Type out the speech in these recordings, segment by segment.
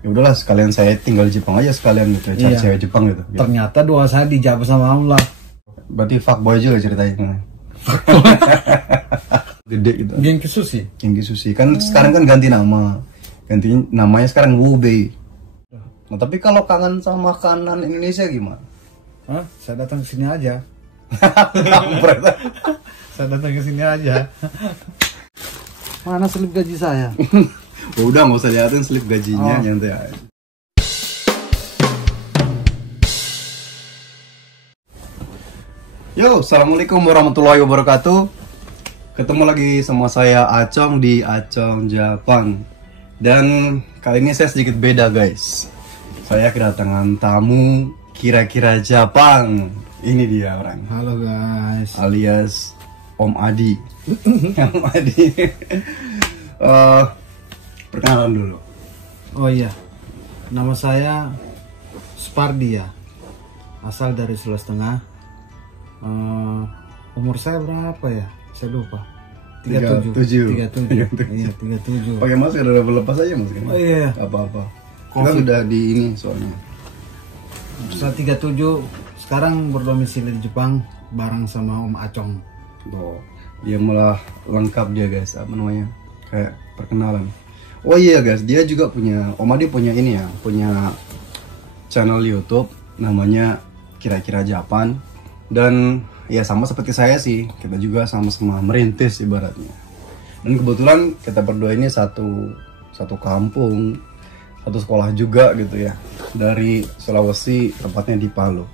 ya udahlah sekalian saya tinggal di Jepang aja sekalian gitu, cari cewek Jepang gitu. Ternyata doa saya dijawab sama Allah. Berarti fuckboy juga ceritanya. Gede gitu. Genki Sushi. Genki Sushi kan sekarang kan ganti namanya sekarang Wubei. Nah tapi kalau kangen sama makanan Indonesia gimana? Hah? Saya datang ke sini aja. Saya datang ke sini aja. Mana slip gaji saya? Udah nggak usah liatin slip gajinya, nyantai aja. Yo, assalamualaikum warahmatullahi wabarakatuh. Ketemu lagi sama saya Acong di Acong Jepang. Dan kali ini saya sedikit beda guys. Saya kedatangan tamu kira-kira Jepang. Ini dia orang. Halo guys. Alias Om Adi. Om Adi. Perkenalan dulu. Oh iya, nama saya Spardi ya. Asal dari Sulawesi Tengah. Umur saya berapa ya? Saya lupa. 37. Iya, 37. Pakai masker udah berlepas aja mas. Oh iya. Apa-apa. Kita udah di ini soalnya. Saya 37. Sekarang berdomisili di Jepang bareng sama Om Acong. Oh, dia malah lengkap dia guys. Apa namanya? Kayak perkenalan. Oh iya guys, dia juga punya, Om Adi punya ini ya, punya channel YouTube namanya Kira-Kira Japan. Dan ya sama seperti saya sih, kita juga sama-sama merintis ibaratnya. Dan kebetulan kita berdua ini satu kampung, satu sekolah juga gitu ya, dari Sulawesi, tepatnya di Palu.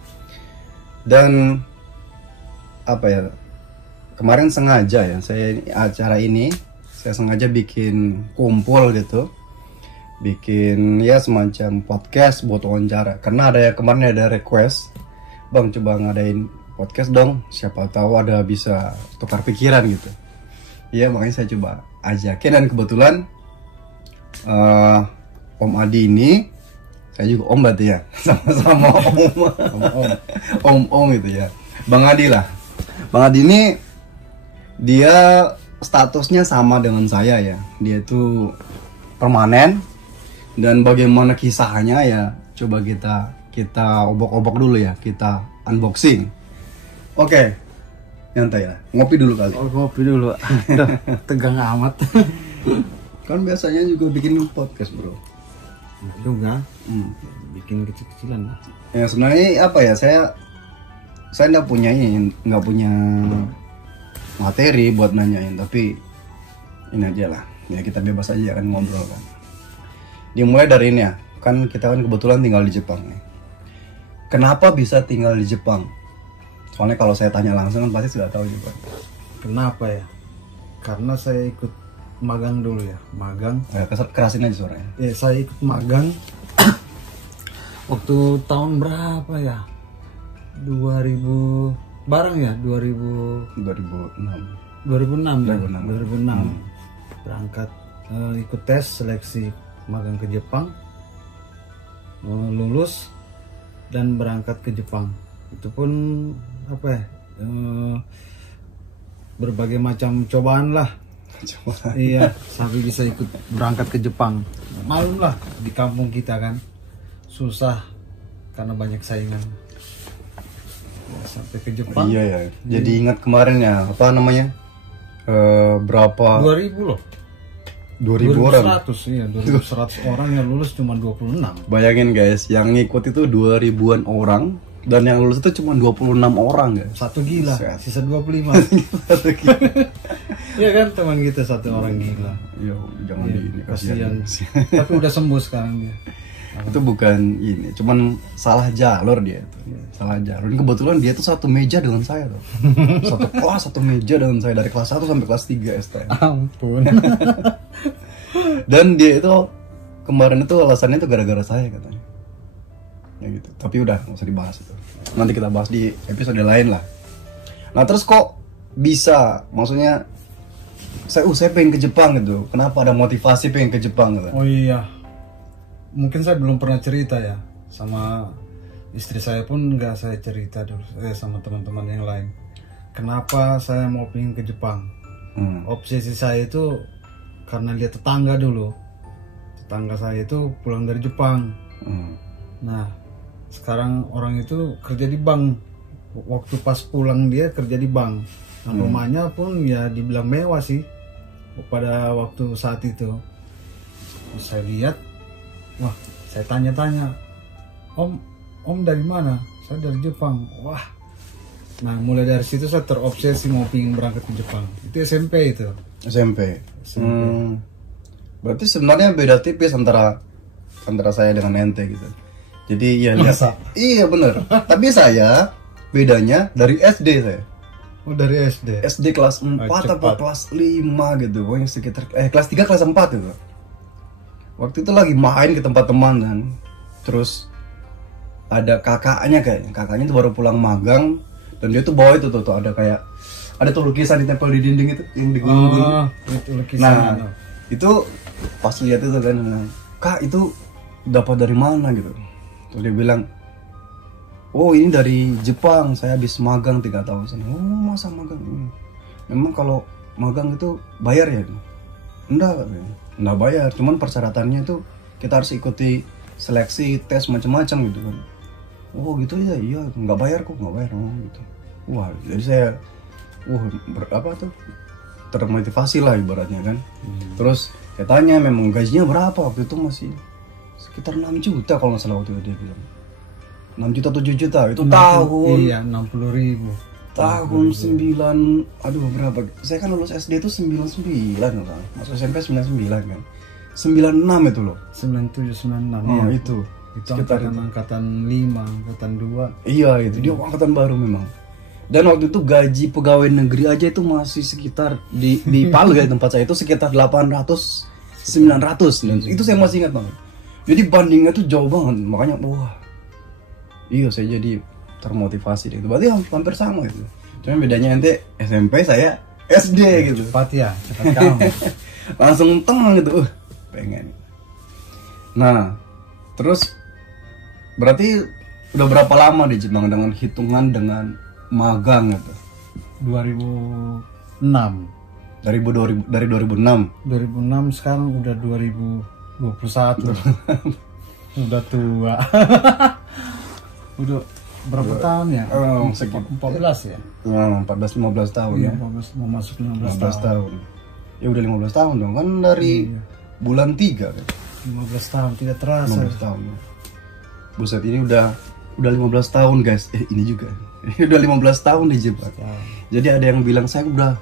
Dan apa ya, kemarin sengaja ya, saya acara ini saya sengaja bikin kumpul gitu, bikin ya semacam podcast buat wawancara, karena kemarin ada request, bang coba ngadain podcast dong, siapa tahu ada bisa tukar pikiran gitu. Iya makanya saya coba ajakin, dan kebetulan Om Adi ini, saya juga Om berarti ya, sama-sama Om gitu ya, Bang Adi lah. Bang Adi ini dia statusnya sama dengan saya ya, dia itu permanen. Dan bagaimana kisahnya ya, coba kita obok-obok dulu ya, kita unboxing. Oke, nyantai ya, ngopi dulu kali. Oh, ngopi dulu. Udah tegang amat. Kan biasanya juga bikin podcast bro. Nah, juga bikin kecil-kecilan lah. Ya sebenarnya apa ya, saya nggak punya materi buat nanyain, tapi ini aja lah ya, kita bebas aja kan ngobrol kan. Dimulai dari ini ya, kan kita kan kebetulan tinggal di Jepang nih. Kenapa bisa tinggal di Jepang? Soalnya kalau saya tanya langsung kan pasti sudah tahu juga. Kenapa ya? Karena saya ikut magang dulu ya, magang. Kerasin aja suaranya. Ya, saya ikut magang waktu tahun berapa ya? 2000 bareng ya, 2006 berangkat, ikut tes seleksi magang ke Jepang, lulus dan berangkat ke Jepang. Itu pun apa ya, berbagai macam cobaan lah. Iya, sampai bisa ikut berangkat ke Jepang. Malum lah, di kampung kita kan susah karena banyak saingan. Sampai ke Jepang. Iya ya. Jadi ingat kemarin ya, apa namanya? Berapa? 2000 loh. 2000 orang. 2100, iya, 2100 orang yang lulus cuma 26. Bayangin guys, yang ngikut itu 2000-an orang dan yang lulus itu cuma 26 orang guys. Satu gila, sisa 25. Iya kan, teman kita satu orang gila. Iya, jangan Ya, ini kasihan. Tapi udah sembuh sekarang dia. Itu bukan ini, cuman salah jalur dia itu. Salah jalur. Dan kebetulan dia tuh satu meja dengan saya tuh. Satu kelas, satu meja dengan saya dari kelas 1 sampai kelas 3 STM. Ampun. Dan dia itu kemarin itu alasannya itu gara-gara saya katanya. Ya gitu. Tapi udah nggak usah dibahas itu. Nanti kita bahas di episode lain lah. Nah terus kok bisa, maksudnya saya pengen ke Jepang gitu. Kenapa ada motivasi pengen ke Jepang gitu? Oh iya. Mungkin saya belum pernah cerita ya, sama istri saya pun nggak saya cerita dulu, sama teman-teman yang lain. Kenapa saya mau pengen ke Jepang? Obsesi saya itu karena lihat tetangga dulu. tetangga saya itu pulang dari Jepang. Hmm. Nah, sekarang orang itu kerja di bank. Waktu pas pulang dia kerja di bank. Nah, rumahnya pun ya dibilang mewah sih pada waktu saat itu. Saya lihat, wah, saya tanya-tanya, Om dari mana? Saya dari Jepang. Wah, nah mulai dari situ saya terobsesi mau pingin berangkat ke Jepang. Itu SMP itu. SMP. Berarti sebenarnya beda tipis antara saya dengan ente gitu. Jadi ya lihat. Masa? Iya bener. Tapi saya bedanya dari SD saya. Oh, dari SD. SD kelas 4 apa cepat. kelas 5 gitu. Pokoknya sekitar kelas 3 kelas 4 itu. Waktu itu lagi main ke tempat teman kan. Terus ada kakaknya kayaknya. Kakaknya itu baru pulang magang dan dia tuh bawa itu tuh ada kayak ada tuh lukisan ditempel di dinding itu yang digulung-gulung. Itu lukisan. Nah, itu pas lihat itu kan, Kak itu dapat dari mana gitu. Terus dia bilang, oh ini dari Jepang, saya habis magang 3 tahun sana. Oh masa magang? Memang kalau magang itu bayar ya? Enggak bayar, cuman persyaratannya itu kita harus ikuti seleksi, tes macam-macam gitu kan. Oh gitu ya, iya nggak bayar kok, nggak bayar gitu. Wah jadi saya, termotivasi lah ibaratnya kan. Terus katanya memang gajinya berapa waktu itu masih sekitar 6 juta kalau nggak salah waktu itu dia bilang. 6 juta 7 juta itu tahun. Iya 60.000. Tahun 9, aduh berapa? Saya kan lulus SD itu 99 kan. Masuk SMP 99 kan. 96 itu loh. 97 96 Oh, ya. itu. Itu Sekitar angkatan 5, angkatan 2. Iya itu dia angkatan baru memang. Dan waktu itu gaji pegawai negeri aja itu masih sekitar di Palu ya tempat saya itu sekitar 800 900 dan itu saya masih ingat banget. Jadi bandingnya tuh jauh banget, makanya wah. Iya saya jadi termotivasi deh. Itu berarti hampir sama gitu. Cuma bedanya ente SMP, saya SD gitu. Cepat ya, cepat kamu. Langsung tenang gitu. Pengen. Nah, terus berarti udah berapa lama di Jepang dengan hitungan dengan magang gitu? 2006. Dari 2006. 2006 sekarang udah 2021. Udah tua. Udah berapa tahun ya? Oh, 14 ya? Nah, 14-15 tahun Iya, ya. 14, mau masuk 15 15 tahun. tahun. Ya udah 15 tahun dong. Kan dari bulan 3 kan. 15 tahun tidak terasa. 15 tahun. Buset ini udah 15 tahun guys. Ini juga. Udah 15 tahun di Jepang. Jadi ada yang bilang saya udah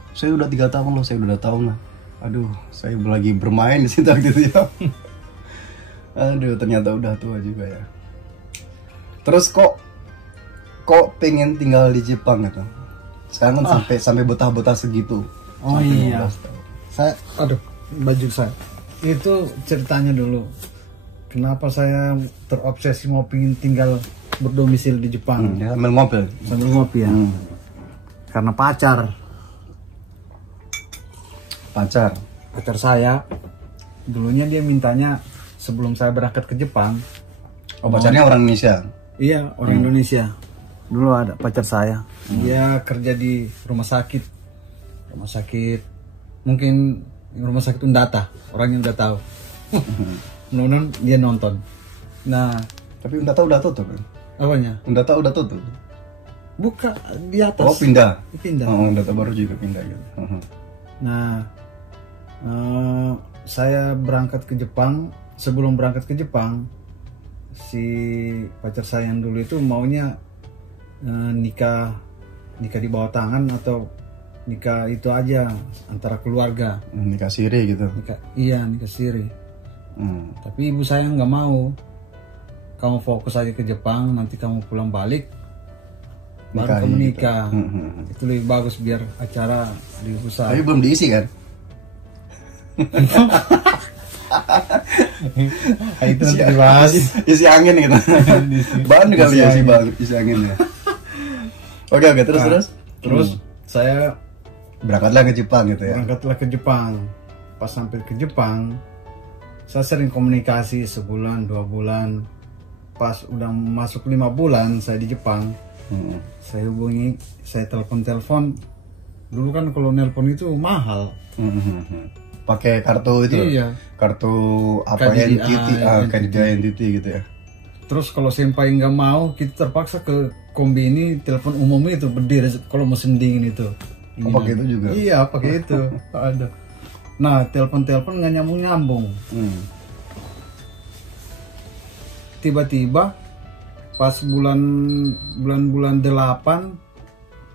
3 tahun loh, saya udah tahun lah. Aduh, saya lagi bermain di situ waktu itu ya. Aduh, ternyata udah tua juga ya. Terus kok pengen tinggal di Jepang gitu? Sekarang kan sampai betah-betah segitu. Oh Sampai iya. 15 tahun. Saya, aduh, baju saya. Itu ceritanya dulu. Kenapa saya terobsesi mau pingin tinggal berdomisili di Jepang? Ya, sambil ngopi. Sambil ngopi ya. Karena pacar saya dulunya dia mintanya sebelum saya berangkat ke Jepang. Oh, pacarnya orang Indonesia. Iya, orang Indonesia. Dulu ada pacar saya. Dia kerja di rumah sakit. Mungkin rumah sakit Undata. Orangnya udah tahu. Mudah-mudahan dia nonton. Nah, Tapi Undata udah tutup kan? apanya? Undata udah tutup. Buka di atas. Oh, pindah. Pindah. Oh, Undata baru juga pindah gitu. Nah, saya berangkat ke Jepang. Sebelum berangkat ke Jepang, si pacar saya yang dulu itu maunya nikah di bawah tangan atau nikah itu aja antara keluarga. Nikah siri gitu. Nikah siri. Tapi ibu saya nggak mau. Kamu fokus aja ke Jepang, nanti kamu pulang balik baru Nikahi kamu gitu. nikah. Itu lebih bagus biar acara lebih besar. Tapi belum diisi kan? Itu nanti dibahas. Isi angin gitu. Bahan kali ya isi angin ya. Oke, terus Saya berangkatlah ke Jepang gitu ya. berangkatlah ke Jepang. Pas sampai ke Jepang, saya sering komunikasi sebulan 2 bulan. Pas udah masuk 5 bulan saya di Jepang, saya hubungi, saya telepon. Dulu kan kalau nelpon itu mahal. pakai kartu itu. Iya. Kartu apa KDDI, NTT, KDDI NTT gitu ya. Terus kalau senpai nggak mau, kita terpaksa ke kombini telepon umum itu berdiri kalau musim dingin itu. Oh, pakai itu juga. Iya, pakai itu. Ada. Nah, telepon nggak nyambung. Tiba-tiba pas bulan 8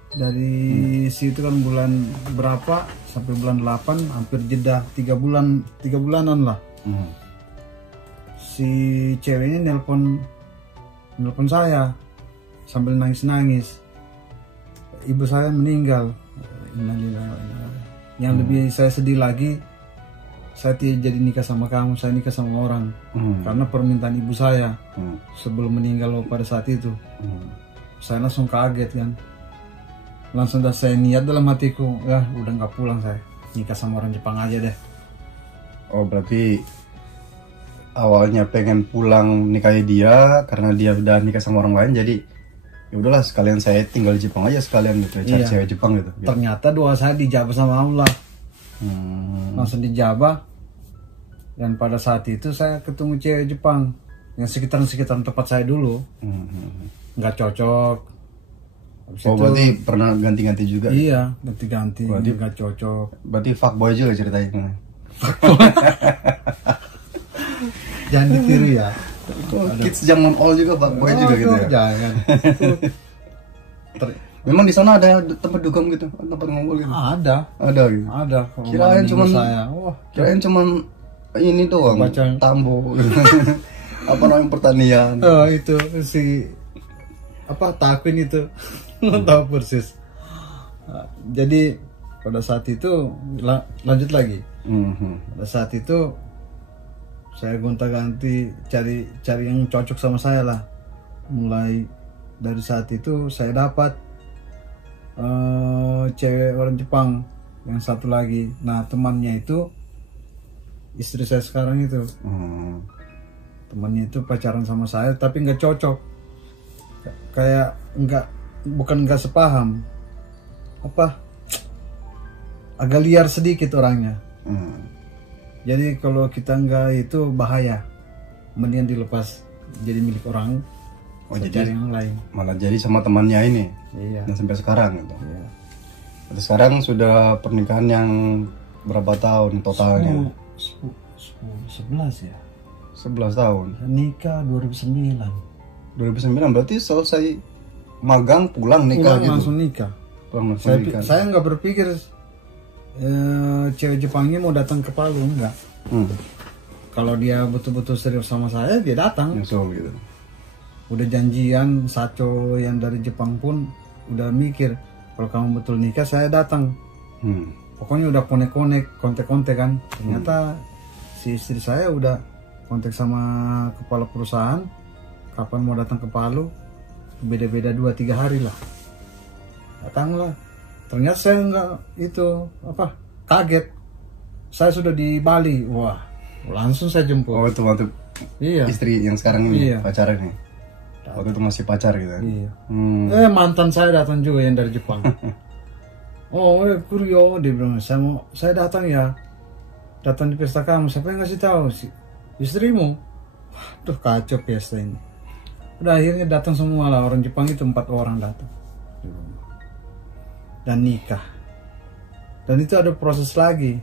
dari situ kan bulan berapa sampai bulan 8 hampir jeda 3 bulanan lah. Si ceweknya nelpon saya sambil nangis. Ibu saya meninggal. Yang lebih saya sedih lagi, saya tidak jadi nikah sama kamu, saya nikah sama orang. Karena permintaan ibu saya sebelum meninggal pada saat itu. Saya langsung kaget kan. Langsung dah saya niat dalam hatiku, ya udah nggak pulang, saya nikah sama orang Jepang aja deh. Oh, berarti awalnya pengen pulang nikahi dia karena dia udah nikah sama orang lain, jadi ya udahlah sekalian saya tinggal di Jepang aja sekalian gitu, cari cewek Jepang gitu. Ternyata doa saya dijabah sama Allah. Langsung dijabah. Dan pada saat itu saya ketemu cewek Jepang yang sekitar tempat saya dulu. Nggak cocok. Habis berarti pernah ganti-ganti juga? Iya, ganti-ganti. Berarti nggak cocok. Berarti fuckboy juga ceritanya. Jangan ditiru ya. Kids zaman all juga fuckboy juga gitu ya? Jangan. Memang di sana ada tempat dugem gitu, tempat ngumpul gitu? Ada gitu? Ada. Kirain cuman ini doang, tambo. Apa namanya, pertanian. Oh, itu si Takwin itu. Tahu persis. Jadi pada saat itu lanjut lagi. Pada saat itu saya gonta-ganti cari yang cocok sama saya lah. Mulai dari saat itu saya dapat cewek orang Jepang yang satu lagi. Nah, temannya itu istri saya sekarang itu. Temannya itu pacaran sama saya tapi nggak cocok. Kayak bukan nggak sepaham, agak liar sedikit orangnya. Jadi kalau kita nggak itu bahaya, mendingan dilepas jadi milik orang. Jadi yang lain malah jadi sama temannya ini. Iya. Dan sampai sekarang gitu. Iya. Terus sekarang sudah pernikahan yang berapa tahun totalnya? 11 ya. 11 tahun. Nikah 2009 berarti selesai magang pulang nikah gitu. Langsung nikah. Saya nggak berpikir cewek Jepangnya mau datang ke Palu, enggak. Kalau dia betul-betul serius sama saya, dia datang. Nyusul gitu. Udah janjian, Saco yang dari Jepang pun udah mikir kalau kamu betul nikah saya datang. Pokoknya udah kontek kan. Ternyata si istri saya udah kontak sama kepala perusahaan kapan mau datang ke Palu. Beda-beda 2-3 hari lah. Datanglah. Ternyata saya nggak kaget. Saya sudah di Bali. Wah, langsung saya jemput. Oh, itu waktu istri yang sekarang ini pacaran nih. Waktu itu masih pacar gitu. Iya. Mantan saya datang juga yang dari Jepang. Kurio, dia bilang saya datang ya. Datang di pesta kamu. Siapa yang ngasih tahu sih? Istrimu. Waduh, kacau pesta ini. Udah akhirnya datang semua lah, orang Jepang itu 4 orang datang dan nikah. Dan itu ada proses lagi.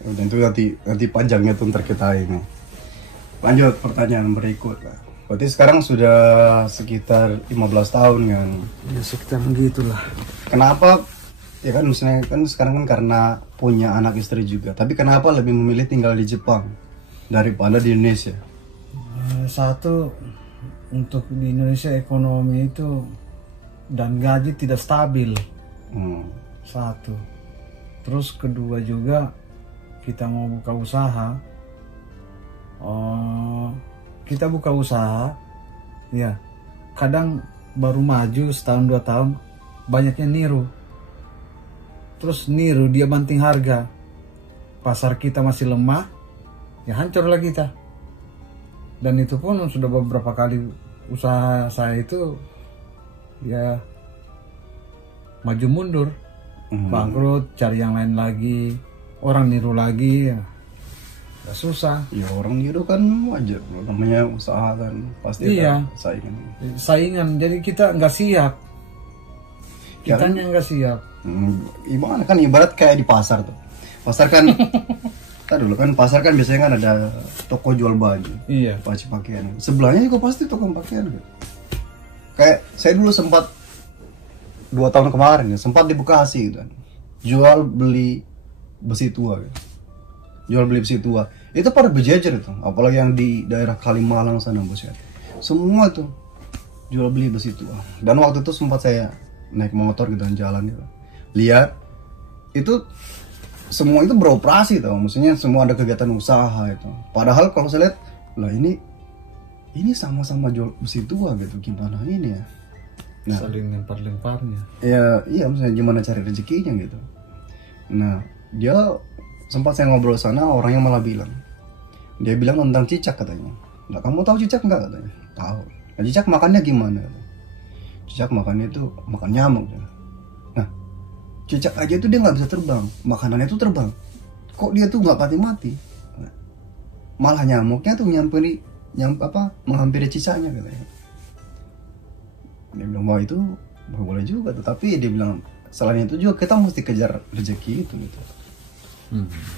Dan itu nanti panjangnya tuh ntar kita ini. Lanjut pertanyaan berikut. Berarti sekarang sudah sekitar 15 tahun kan? Ya sekitar gitulah. Kenapa? Ya kan misalnya kan sekarang kan karena punya anak istri juga. Tapi kenapa lebih memilih tinggal di Jepang daripada di Indonesia? Satu, untuk di Indonesia ekonomi itu dan gaji tidak stabil. Satu. Terus kedua juga kita mau buka usaha. Kita buka usaha, ya kadang baru maju setahun 2 tahun banyaknya niru. Terus niru dia banting harga. Pasar kita masih lemah, ya hancurlah kita. Dan itu pun sudah beberapa kali usaha saya itu ya maju mundur, bangkrut, cari yang lain lagi. orang niru lagi ya nggak susah. Ya orang niru kan wajar, namanya usaha kan pasti Iya. ada saingan. Saingan, jadi kita nggak siap. Ya kan? Kitanya nggak siap. Gimana kan ibarat kayak di pasar tuh. Pasar kan kan dulu kan pasar kan biasanya kan ada toko jual baju, Iya. pakaian. Sebelahnya juga pasti toko pakaian gitu. Kayak saya dulu sempat 2 tahun kemarin ya, sempat di Bekasi gitu kan. Jual beli besi tua gitu. Jual beli besi tua. Itu pada berjejer itu, apalagi yang di daerah Kalimalang sana buset. Semua tuh jual beli besi tua. Dan waktu itu sempat saya naik motor gitu dan jalan gitu. Lihat itu semua itu beroperasi tau, maksudnya semua ada kegiatan usaha itu. Padahal kalau saya lihat, lah ini sama-sama jual besi tua gitu, gimana ini ya? Nah, Saling lempar-lemparnya. ya iya, misalnya gimana cari rezekinya gitu. Nah, dia sempat saya ngobrol sana, orangnya malah bilang, dia bilang tentang cicak katanya. Nah, kamu tahu cicak nggak katanya? Tahu. Nah, cicak makannya gimana? Cicak makannya itu makan nyamuk. Nah, cicak aja itu dia nggak bisa terbang, makanannya itu terbang. Kok dia tuh nggak mati-mati? Nah, malah nyamuknya tuh menghampiri cicaknya katanya. Dia bilang bahwa itu boleh juga tuh, tapi dia bilang selain itu juga kita mesti kejar rezeki itu gitu.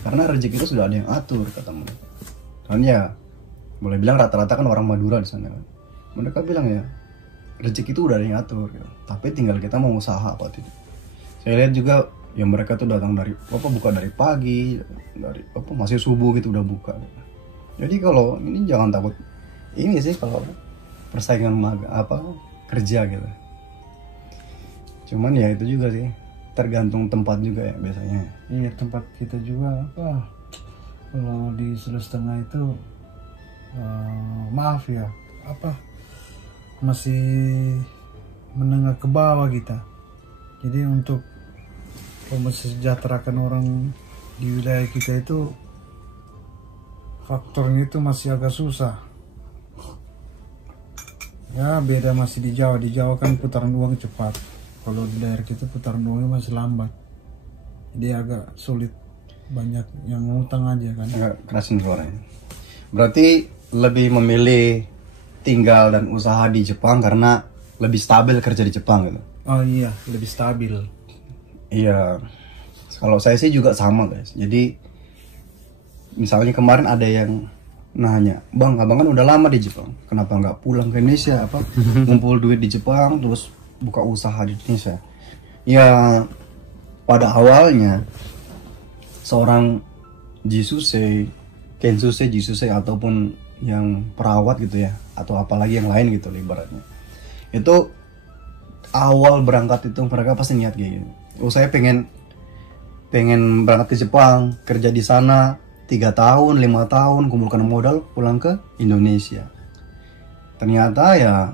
Karena rezeki itu sudah ada yang atur kata mereka. Dan ya boleh bilang rata-rata kan orang Madura di sana kan. Mereka bilang ya rezeki itu udah ada yang atur gitu. Tapi tinggal kita mau usaha apa tidak. Saya lihat juga yang mereka tuh datang dari buka dari pagi, dari masih subuh gitu udah buka. Jadi kalau ini jangan takut ini sih kalau persaingan kerja gitu. Cuman ya itu juga sih tergantung tempat juga ya biasanya. Iya, tempat kita juga kalau di Sulawesi Tengah itu maaf ya masih menengah ke bawah kita. Jadi untuk mesejahterakan orang di wilayah kita itu faktornya itu masih agak susah. Ya beda masih di Jawa. Di Jawa kan putaran uang cepat. Kalau di daerah kita putaran uangnya masih lambat. Jadi agak sulit, banyak yang ngutang aja kan. Agak kerasin suaranya. Berarti lebih memilih tinggal dan usaha di Jepang karena lebih stabil kerja di Jepang gitu. Oh iya, lebih stabil. Iya. Kalau saya sih juga sama guys. Jadi misalnya kemarin ada yang nanya, "Bang, abang kan udah lama di Jepang. Kenapa nggak pulang ke Indonesia ngumpul duit di Jepang terus buka usaha di Indonesia?" Ya pada awalnya seorang Jisuse ataupun yang perawat gitu ya, atau apalagi yang lain gitu ibaratnya. Itu awal berangkat itu mereka pasti niat kayak gini. Saya pengen berangkat ke Jepang, kerja di sana 3 tahun, 5 tahun, kumpulkan modal, pulang ke Indonesia. Ternyata ya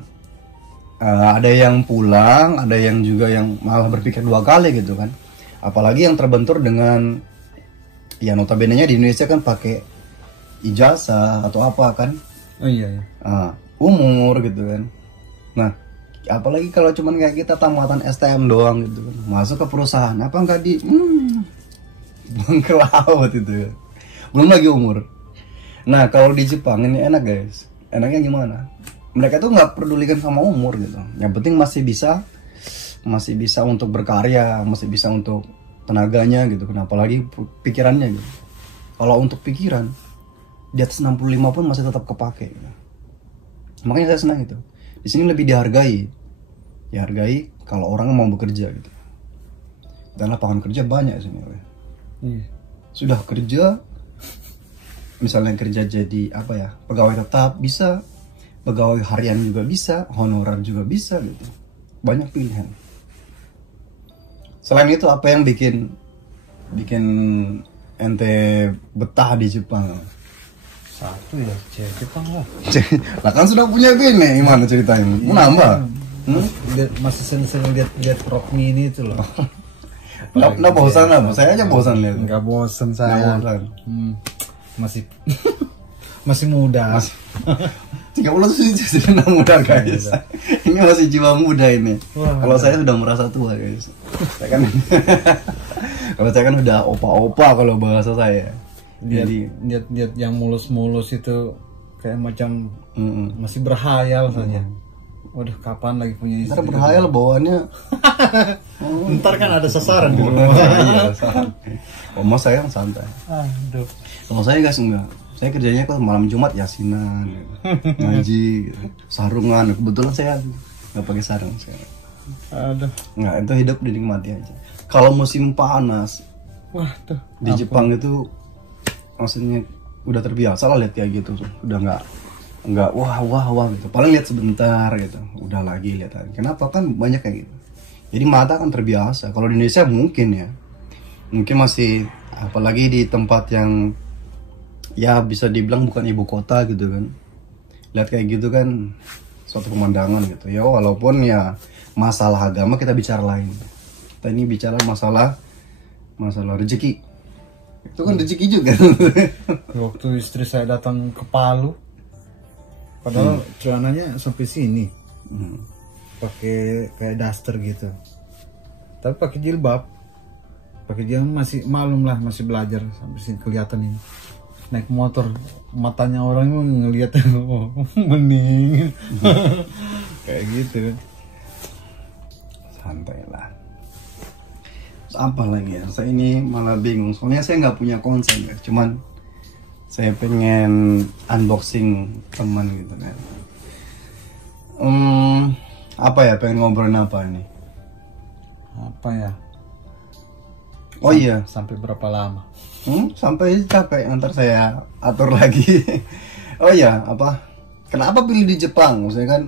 ada yang pulang, ada yang juga yang malah berpikir 2 kali gitu kan. Apalagi yang terbentur dengan ya notabene-nya di Indonesia kan pakai ijazah atau apa kan. Oh iya. Umur gitu kan. Nah, apalagi kalau cuman kayak kita tamatan STM doang gitu kan. Masuk ke perusahaan apa enggak buang ke laut itu ya. Belum lagi umur. Nah kalau di Jepang ini enak guys. Enaknya gimana? Mereka tuh nggak pedulikan sama umur gitu. Yang penting masih bisa untuk berkarya, masih bisa untuk tenaganya gitu. Kenapa lagi pikirannya gitu. Kalau untuk pikiran di atas 65 pun masih tetap kepake gitu. Makanya saya senang itu. Di sini lebih dihargai kalau orang mau bekerja gitu. Dan lapangan kerja banyak di sini. Sudah kerja, misalnya kerja jadi pegawai tetap bisa, pegawai harian juga bisa, honorer juga bisa gitu. Banyak pilihan. Selain itu apa yang bikin ente betah di Jepang? Satu ya, cewek Jepang lah. Lah kan sudah punya bini, gimana ceritanya? Mau nambah? Masih seneng lihat Rock Mini itu loh. Nggak bosan lah, saya aja bosan lihat. Nggak bosan saya. Masih muda. 30 tuh sudah muda guys. Ini masih jiwa muda ini. Kalau saya sudah merasa tua guys. Saya kan Kalau saya kan udah opa-opa kalau bahasa saya. Jadi Lihat yang mulus-mulus itu kayak macam mm-mm. masih berhayal saja. Waduh, kapan lagi punya istri? Ntar berhayal bawaannya. Ntar kan ada sasaran di rumah. Iya, Oma saya kan santai. Aduh. Kalau saya guys enggak. Saya kerjanya kok malam Jumat yasinan, gitu. Ngaji, gitu. Sarungan. Kebetulan saya nggak pakai sarung sekarang. Aduh. Nggak, itu hidup dinikmati aja. Kalau musim panas Wah, tuh. di Jepang itu maksudnya udah terbiasa lah lihat kayak gitu tuh. Udah nggak wah gitu. Paling lihat sebentar gitu. Udah lagi lihat lagi. Kenapa kan banyak kayak gitu. Jadi mata kan terbiasa. Kalau di Indonesia mungkin ya. Mungkin masih apalagi di tempat yang ya bisa dibilang bukan ibu kota gitu kan. Lihat kayak gitu kan suatu pemandangan gitu. Ya walaupun ya masalah agama kita bicara lain. Kita ini bicara masalah rezeki. Itu kan rezeki juga. Waktu istri saya datang ke Palu, padahal celananya sampai sini, pakai kayak daster gitu, tapi pakai jilbab, masih malum lah, masih belajar sampai sini kelihatan ini. Naik motor, matanya orang ngelihat, oh, bening, kayak gitu. Santai lah. Terus apa lagi ya? Saya ini malah bingung. Soalnya saya nggak punya konsen ya. Cuman saya pengen unboxing teman gitu kan. Apa ya? Pengen ngobrolin apa ini? Apa ya? Oh iya. Sampai berapa lama? Sampai capek. Ntar saya atur lagi. Oh iya. Apa? Kenapa pilih di Jepang? Maksudnya kan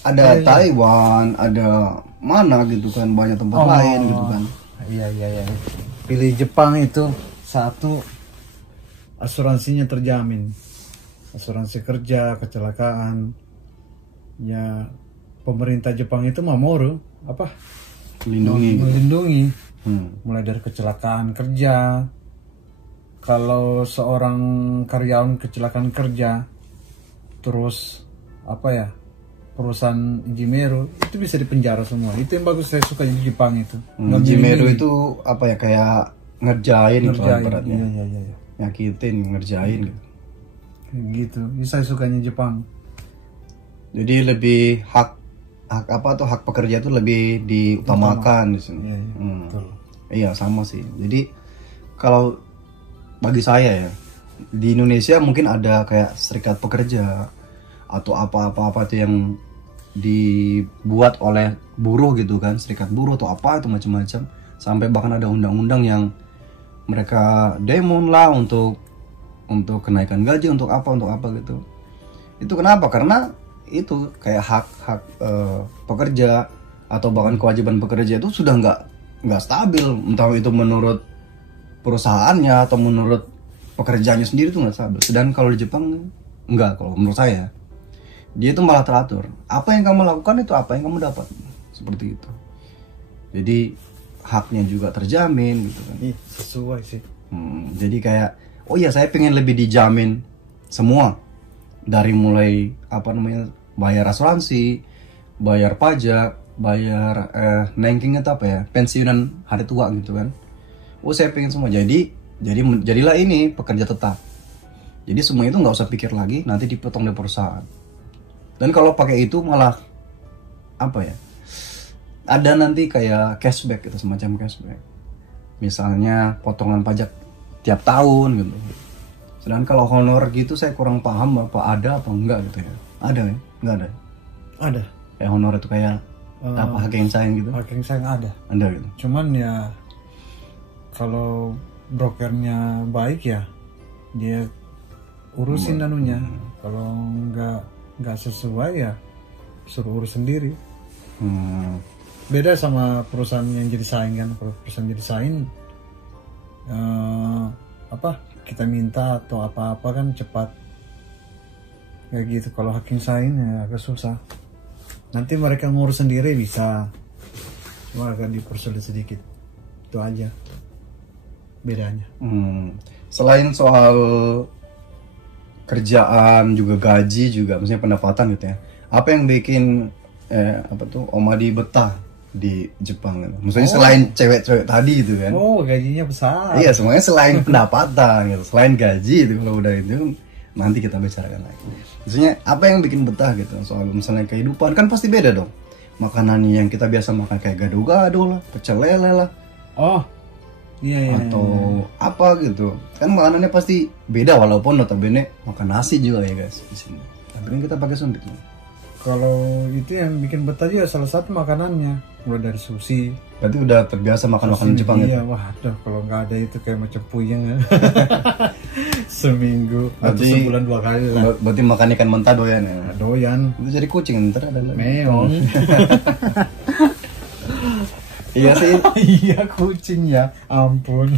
ada Taiwan, ada mana gitu kan, banyak tempat lain gitu kan. Iya. Pilih Jepang itu satu, asuransinya terjamin. Asuransi kerja, kecelakaan. Ya, pemerintah Jepang itu Mamoru, apa? Melindungi. Mulai dari kecelakaan kerja. Kalau seorang karyawan kecelakaan kerja, terus apa ya? Perusahaan Jimeru itu bisa dipenjara semua. Itu yang bagus saya suka di Jepang itu. Jimeru itu apa ya, kayak ngerjain gitu beratnya. Iya. Nyakitin, ngerjain gitu. Gitu. Ini saya sukanya Jepang. Jadi lebih hak pekerja itu lebih diutamakan di sini. Iya, betul. Iya, sama sih. Jadi kalau bagi saya ya, di Indonesia mungkin ada kayak serikat pekerja atau apa-apa itu yang dibuat oleh buruh gitu kan, serikat buruh atau apa itu macam-macam, sampai bahkan ada undang-undang yang mereka demo lah untuk kenaikan gaji, untuk apa gitu. Itu kenapa? Karena itu kayak hak pekerja atau bahkan kewajiban pekerja itu sudah nggak stabil, entah itu menurut perusahaannya atau menurut pekerjaannya sendiri itu nggak stabil. Sedangkan kalau di Jepang enggak, kalau menurut saya dia itu malah teratur. Apa yang kamu lakukan itu apa yang kamu dapat, seperti itu. Jadi haknya juga terjamin gitu kan. Sesuai sih. Jadi kayak oh iya, saya pengen lebih dijamin semua, dari mulai bayar asuransi, bayar pajak, bayar nengking atau apa ya, pensiunan hari tua gitu kan. Oh saya pengen semua. Jadilah ini pekerja tetap. Jadi semua itu nggak usah pikir lagi nanti dipotong dari perusahaan. Dan kalau pakai itu malah apa ya, ada nanti kayak cashback gitu, semacam cashback. Misalnya potongan pajak tiap tahun gitu. Sedangkan kalau honor gitu saya kurang paham apa ada apa enggak gitu ya. Ada ya? Enggak ada? Ada. Kayak honor itu kayak apa, hak sayang gitu? Hak sayang ada. Ada gitu. Cuman ya kalau brokernya baik ya dia urusin anunya. Kalau nggak sesuai ya suruh urus sendiri. Beda sama perusahaan yang jadi saing kan. Kalau perusahaan jadi saing kita minta atau apa-apa kan cepat kayak gitu. Kalau hacking saing ya agak susah. Nanti mereka ngurus sendiri bisa, cuma akan dipersulit sedikit. Itu aja bedanya. Selain soal kerjaan juga gaji juga, maksudnya pendapatan gitu ya, apa yang bikin Om Adi betah di Jepang kan. Maksudnya selain cewek-cewek tadi itu kan. Oh, gajinya besar. Iya, semuanya selain pendapatan gitu, selain gaji itu kalau udah itu nanti kita bicarakan lagi. Maksudnya apa yang bikin betah gitu soal misalnya kehidupan kan pasti beda dong. Makanan yang kita biasa makan kayak gado-gado lah, pecel lele lah, Oh, iya. atau apa gitu. Kan makanannya pasti beda walaupun notabene makan nasi juga ya guys di sini. Tapi kan kita pakai sumpit. Kalau itu yang bikin betah juga salah satu makanannya, mulai dari sushi. Berarti udah terbiasa makan makanan Jepang Iya, gitu. waduh, kalau nggak ada itu kayak macam puyeng ya. Seminggu atau Berarti- sebulan 2 kali lah. Berarti makan ikan mentah doyan ya. Doyan, Itu jadi kucing ntar ada lagi. meong. Iya sih. Iya, kucing ya, ampun.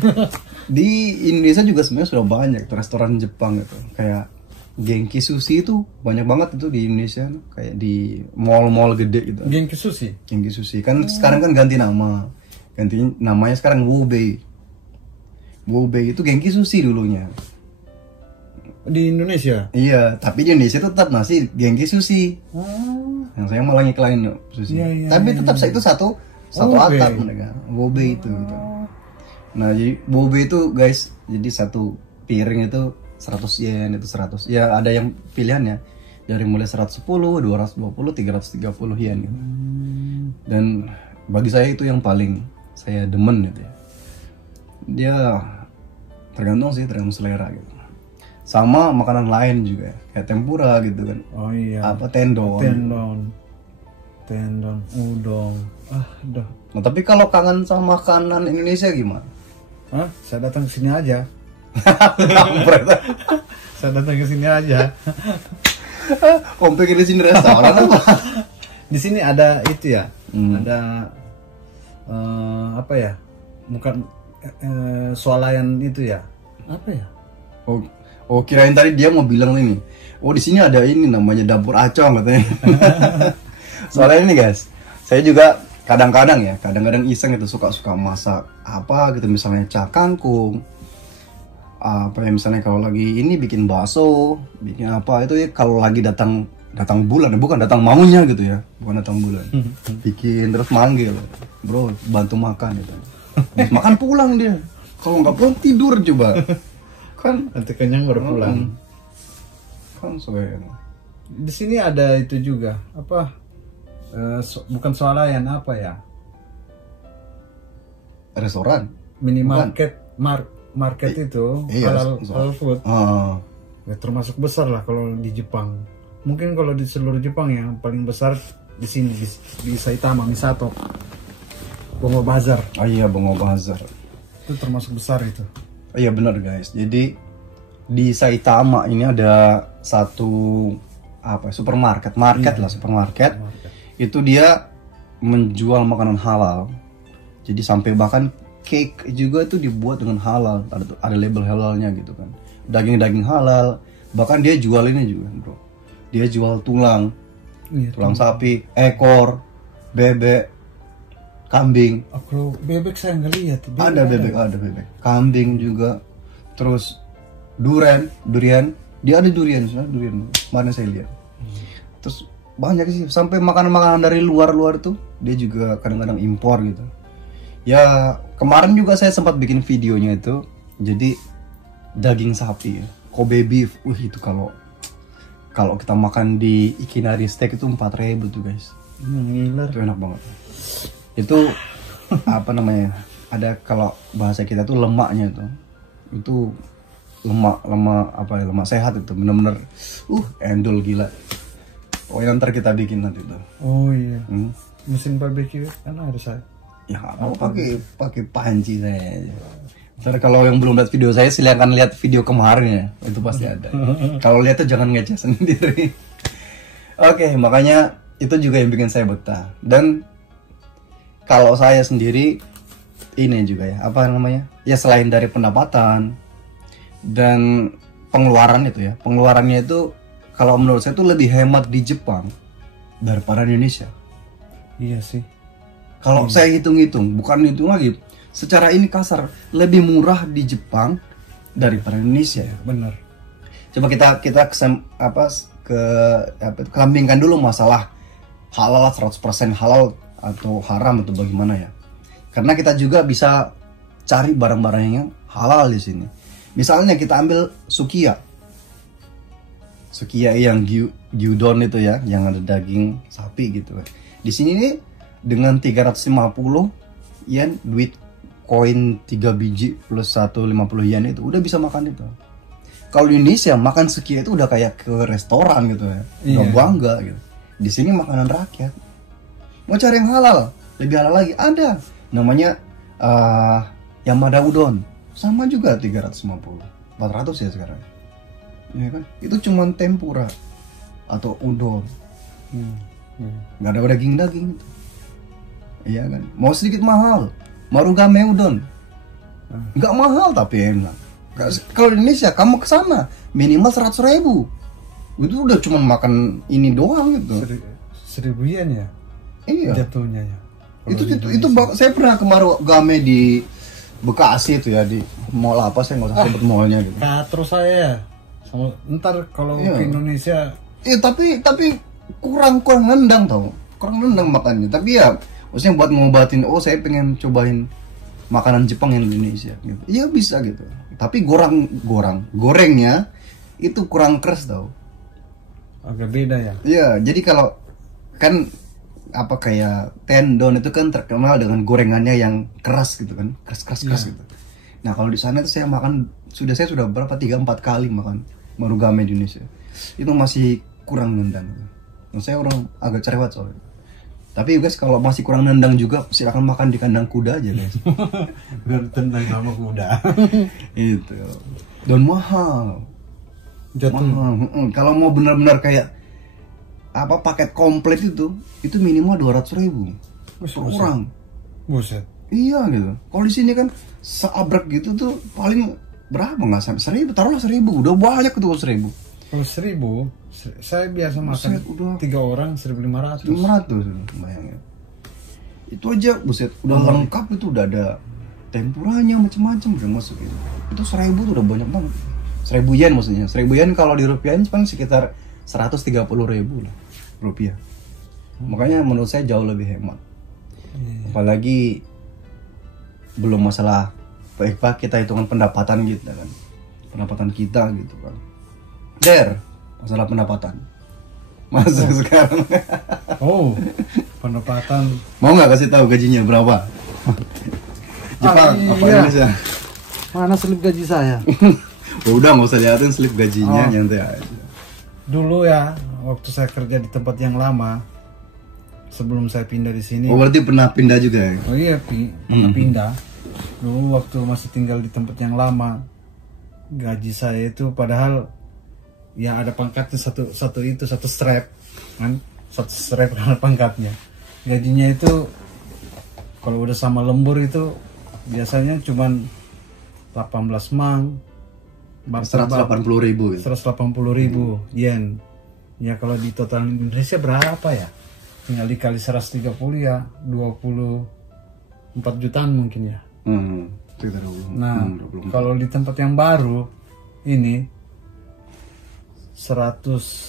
Di Indonesia juga sebenarnya sudah banyak tuh restoran Jepang gitu. Kayak Genki Sushi itu banyak banget itu di Indonesia, kayak di mall-mall gede gitu. Genki sushi. Genki Sushi kan sekarang kan ganti nama. Ganti namanya sekarang Wobei. Wobei itu Genki Sushi dulunya. Di Indonesia. Iya, tapi di Indonesia tetap masih Genki Sushi. Oh. Yang saya malah ngiklain sushi. Iya, Tapi tetap itu satu Wobei. atap mereka. Wobei itu gitu. Nah, jadi Wobei itu guys, jadi satu piring itu 100 yen, itu 100. Ya ada yang pilihannya dari mulai 110, 220, 330 yen gitu. Dan bagi saya itu yang paling saya demen gitu ya. Dia tergantung selera gitu. Sama makanan lain juga kayak tempura gitu kan. Oh iya. Apa tendon. Tendon, udon. Ah, dah. Nah, tapi kalau kangen sama makanan Indonesia gimana? Hah? Saya datang ke sini aja. Kampret. Saya datang ke sini aja. Komplek di sini restoran apa? Di sini ada itu ya. Hmm. Ada apa ya? Bukan swalayan itu ya. Apa ya? Oh, kirain tadi dia mau bilang ini. Oh, di sini ada ini namanya dapur acong katanya. Soalnya ini guys, saya juga kadang-kadang iseng itu suka masak apa gitu, misalnya cah kangkung. Apa ya, misalnya kalau lagi ini bikin bakso, bikin apa itu ya, kalau lagi datang bulan, bukan datang maunya gitu ya, bukan datang bulan. Bikin terus manggil, bro bantu makan gitu. Terus makan pulang dia. Kalau nggak pulang tidur coba. Kan Nanti kenyang baru pulang. kan soalnya Di sini ada itu juga. Apa? Bukan swalayan, apa ya? restoran. Minimarket, market itu Iya, halal food. Ah, Ya, termasuk besar lah kalau di Jepang. Mungkin kalau di seluruh Jepang yang paling besar di sini di Saitama, Misato, Bongo Bazar. iya Bongo Bazar. Itu termasuk besar itu. Iya benar guys. Jadi di Saitama ini ada satu apa supermarket, supermarket. Itu dia menjual makanan halal. Jadi sampai bahkan cake juga itu dibuat dengan halal, ada label halalnya gitu kan. Daging halal, bahkan dia jual ini juga, bro. Dia jual tulang, Iya, tulang sapi, ekor, bebek, kambing. Kalau bebek saya nggak lihat. Ada bebek. Kambing juga. Terus durian. Dia ada durian. Mana saya lihat. Terus banyak sih, sampai makanan-makanan dari luar itu dia juga kadang-kadang impor gitu. Ya kemarin juga saya sempat bikin videonya itu. Jadi daging sapi ya, Kobe beef. Itu kalau kita makan di Ikinari Steak itu 4.000 tuh guys. Ngiler. Itu enak banget. Itu apa namanya? Ada kalau bahasa kita tuh lemaknya itu lemak sehat itu bener-bener endul gila. Pokoknya ntar kita bikin nanti tuh. Oh iya. Hmm. Mesin barbecue kan ada saya. Ya mau pakai panci saya. Ntar kalau yang belum lihat video saya silakan lihat video kemarin ya, itu pasti ada. Kalau lihat tuh jangan ngecek sendiri. Oke, makanya itu juga yang bikin saya betah. Dan kalau saya sendiri ini juga ya, apa namanya? Ya selain dari pendapatan dan pengeluaran itu ya, pengeluarannya itu kalau menurut saya itu lebih hemat di Jepang daripada di Indonesia. Iya sih. Kalau saya hitung-hitung, bukan hitung lagi, secara ini kasar, lebih murah di Jepang daripada Indonesia. Benar. Coba kita kelampingkan dulu masalah halal 100% halal atau haram atau bagaimana ya. Karena kita juga bisa cari barang-barang yang halal di sini. Misalnya kita ambil sukiya. Sukiya yang gyudon itu ya, yang ada daging sapi gitu. Di sini nih dengan 350 yen, duit koin 3 biji plus 150 yen itu udah bisa makan itu. Kalau di Indonesia makan sukiya itu udah kayak ke restoran gitu ya. Udah bangga gitu. Di sini makanan rakyat. Mau cari yang halal, lebih halal lagi ada. Namanya Yamada Udon. Sama juga 350. 400 ya sekarang. Ya kan? Itu cuman tempura atau udon. Nggak ada daging-daging itu. Iya kan? Mau sedikit mahal, Marugame Udon. Nggak mahal tapi enak. Kalau di Indonesia kamu ke sana minimal 100.000. Itu udah cuma makan ini doang gitu. 1.000 yen ya? Iya. Jatuhnya ya. Itu saya pernah ke Marugame di Bekasi itu ya, di mall apa, saya nggak usah sebut mallnya gitu. Terus saya ntar kalau ke Indonesia. Iya tapi kurang nendang tau, kurang nendang makannya. Tapi ya maksudnya buat ngobatin, oh saya pengen cobain makanan Jepang yang Indonesia gitu. Iya bisa gitu. Tapi gorengnya itu kurang keras tau. Agak beda ya. Iya, jadi kalau kan apa kayak tendon itu kan terkenal dengan gorengannya yang keras gitu kan, keras gitu. Nah kalau di sana itu saya sudah berapa 3-4 kali makan Marugame di Indonesia, itu masih kurang nendang. Nah, saya orang agak cerewet soalnya. Tapi guys kalau masih kurang nendang juga silakan makan di kandang kuda aja guys. Biar tendang sama kuda. Itu. Dan mahal. Kalau mau benar-benar kayak apa paket komplit itu minimal 200.000 per orang. Buset. Iya gitu. Kalau di sini kan seabrek gitu tuh paling berapa, nggak sampai 1.000, taruhlah 1.000 udah banyak tuh 1.000. Kalau 1.000 saya biasa makan udah 3 orang 1.500. 500 bayangin. Itu aja buset udah lengkap, itu udah ada tempuranya macam-macam udah masuk gitu. Itu 1.000 tuh udah banyak banget. 1.000 yen maksudnya. 1.000 yen kalau di rupiahin paling sekitar 130.000 lah rupiah. Makanya menurut saya jauh lebih hemat. Apalagi belum masalah baik kita hitungan pendapatan kita kan, pendapatan kita gitu kan. Masalah pendapatan masuk sekarang. Pendapatan. Mau nggak kasih tahu gajinya berapa? Jepang apa Indonesia? Mana slip gaji saya? Udah nggak usah liatin slip gajinya, nyantai aja. Dulu ya, waktu saya kerja di tempat yang lama, sebelum saya pindah di sini. Oh berarti pernah pindah juga ya? Oh iya, pernah pindah. Dulu waktu masih tinggal di tempat yang lama, gaji saya itu padahal ya ada pangkatnya satu strap kan, satu strap karena pangkatnya. Gajinya itu kalau udah sama lembur itu biasanya cuman 18 mang. 180.000 gitu. 180.000 yen. Ya kalau di total Indonesia berapa ya? Tinggal dikali 130 ya 24 jutaan mungkin ya. Nah, kalau di tempat yang baru ini 310.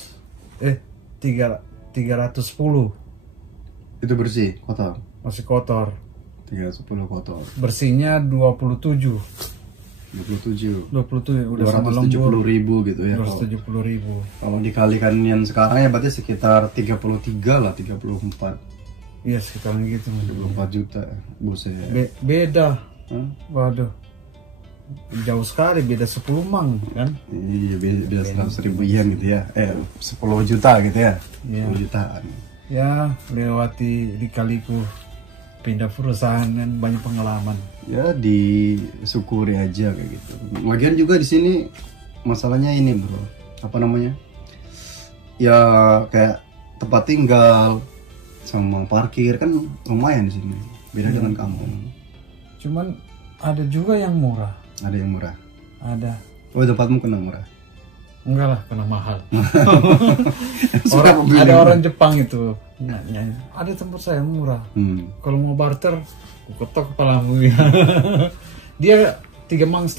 Itu bersih, kotor. Masih kotor. 310 kotor. Bersihnya 27 udah sama lembur. 270.000 gitu ya. 270.000. Kalau dikalikan yang sekarang ya berarti sekitar 33 lah, 34. Iya sekitar gitu. 24 juta. Buset. Beda. Waduh. Jauh sekali, beda 10 mang kan? Iya, beda 100.000 yen gitu ya. 10 juta gitu ya. 10 jutaan. Ya, lewati dikaliku pindah perusahaan kan, banyak pengalaman. Ya disyukuri aja kayak gitu. Lagian juga di sini masalahnya ini bro, apa namanya? Ya kayak tempat tinggal sama parkir kan lumayan di sini. Beda dengan kamu. Cuman ada juga yang murah. Ada yang murah. Ada. Oh tempatmu kena murah? Enggak lah, kena mahal. Ada orang Jepang itu. Ada tempat saya murah. Kalau mau barter, ketok kepalamu. Dia 3,5 mang.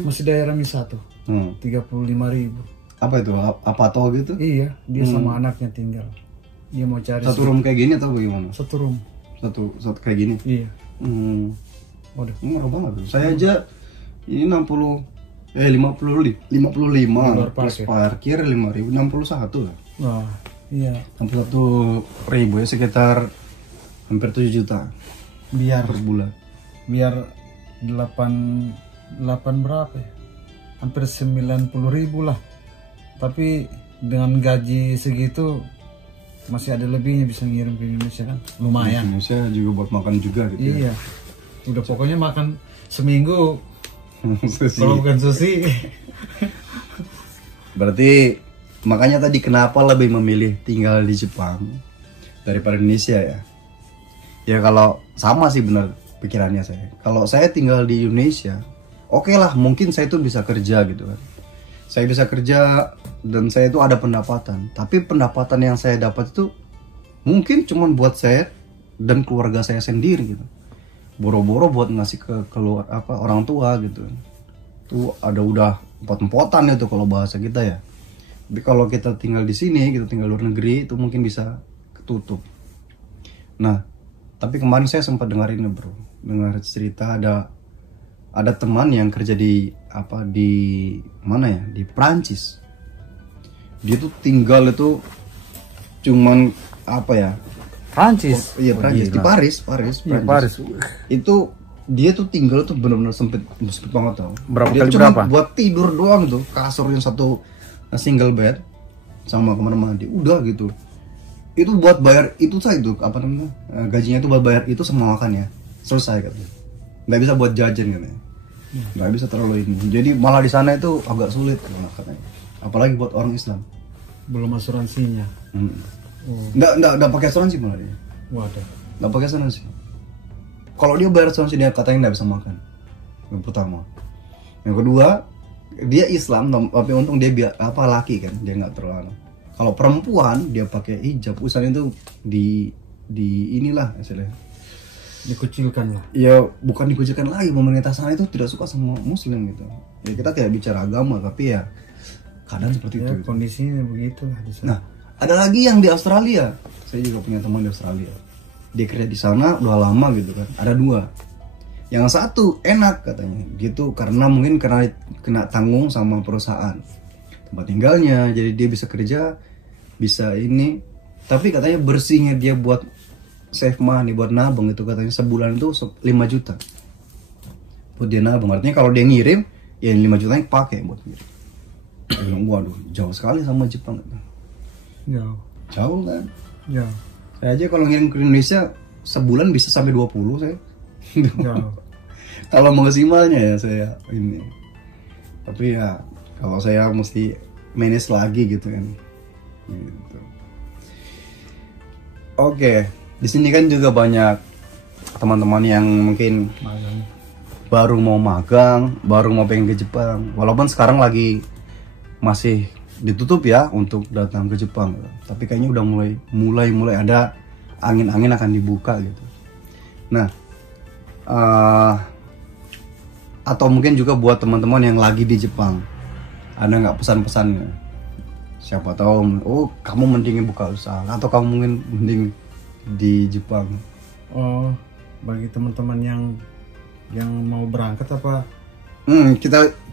Masih daerah Misato. 35.000. Apa itu? Apa toh gitu? Iya, dia sama anaknya tinggal. Dia mau cari Satu room kayak gini atau bagaimana? satu room. Satu kayak gini. Iya. Waduh, murah banget tuh. Saya aja ini 55 Luar plus parkir. parkir 5.000, 61 lah. Wah, iya. 61.000 ya, sekitar hampir 7 juta Biar per bulan. 8 berapa ya? Hampir 90.000 lah. Tapi dengan gaji segitu masih ada lebihnya, bisa ngirim ke Indonesia kan. Lumayan. Indonesia juga buat makan juga gitu. Iya. Udah pokoknya makan seminggu Sushi. kalau bukan sushi. Berarti makanya tadi kenapa lebih memilih tinggal di Jepang daripada Indonesia ya? Ya kalau sama sih benar pikirannya saya. Kalau saya tinggal di Indonesia, oke lah, mungkin saya tuh bisa kerja gitu kan. Saya bisa kerja dan saya itu ada pendapatan. Tapi pendapatan yang saya dapat itu mungkin cuma buat saya dan keluarga saya sendiri gitu. Boro-boro buat ngasih ke keluar orang tua gitu. Tuh ada udah empot-empotan itu kalau bahasa kita ya. Tapi kalau kita tinggal di sini, kita tinggal luar negeri, itu mungkin bisa ketutup. Nah, tapi kemarin saya sempat dengar ini bro, dengar cerita ada teman yang kerja di mana ya, di Prancis. Dia tuh tinggal itu cuman Prancis. Iya Prancis, di Paris. Iya, Paris. Itu dia tuh tinggal tuh benar-benar sempit banget tau. Berapa Dia kali cuma berapa? buat tidur doang tuh, kasurnya satu single bed sama kamar mandi, udah gitu. Itu buat bayar itu saya itu gajinya itu buat bayar itu sama makannya, selesai katanya. Nggak bisa buat jajan katanya, nggak bisa terlalu ini. Jadi malah di sana itu agak sulit katanya, apalagi buat orang Islam. Belum asuransinya. Nggak pakai asuransi malah dia. Waduh. Nggak pakai asuransi. Kalau dia bayar asuransi dia katanya nggak bisa makan. Yang pertama. Yang kedua, dia Islam tapi untung dia laki kan, dia nggak terlalu. Kalau perempuan dia pakai hijab, urusan itu di inilah istilahnya. Dikucilkan lah. Ya bukan dikucilkan lagi, pemerintah sana itu tidak suka sama muslim gitu. Ya kita tidak bicara agama tapi ya kadang seperti Ya, itu. kondisinya begitulah di sana. Nah, ada lagi yang di Australia. Saya juga punya teman di Australia. Dia kerja di sana udah lama gitu kan. Ada 2. Yang satu enak katanya gitu karena mungkin kena tanggung sama perusahaan tempat tinggalnya, jadi dia bisa kerja, bisa ini. Tapi katanya bersihnya dia buat save money, buat nabung itu katanya sebulan itu 5 juta buat dia nabung. Artinya kalau dia ngirim ya 5 jutanya pakai buat ngirim. Dia bilang, waduh jauh sekali sama Jepang. Jauh kan. Jauh. Saya aja kalau ngirim ke Indonesia sebulan bisa sampai 20 saya. Jauh. Kalau maksimalnya ya saya ini. Tapi ya kalau saya mesti manage lagi gitu kan. Gitu. Oke, di sini kan juga banyak teman-teman yang mungkin Magang. baru mau magang, baru mau pengen ke Jepang. Walaupun sekarang lagi masih ditutup ya untuk datang ke Jepang. Tapi kayaknya udah mulai ada angin-angin akan dibuka gitu. Nah, atau mungkin juga buat teman-teman yang lagi di Jepang, ada nggak pesan-pesannya? Siapa tahu, oh kamu mending buka usaha, atau kamu mungkin mending di Jepang. Oh, bagi teman-teman yang mau berangkat apa?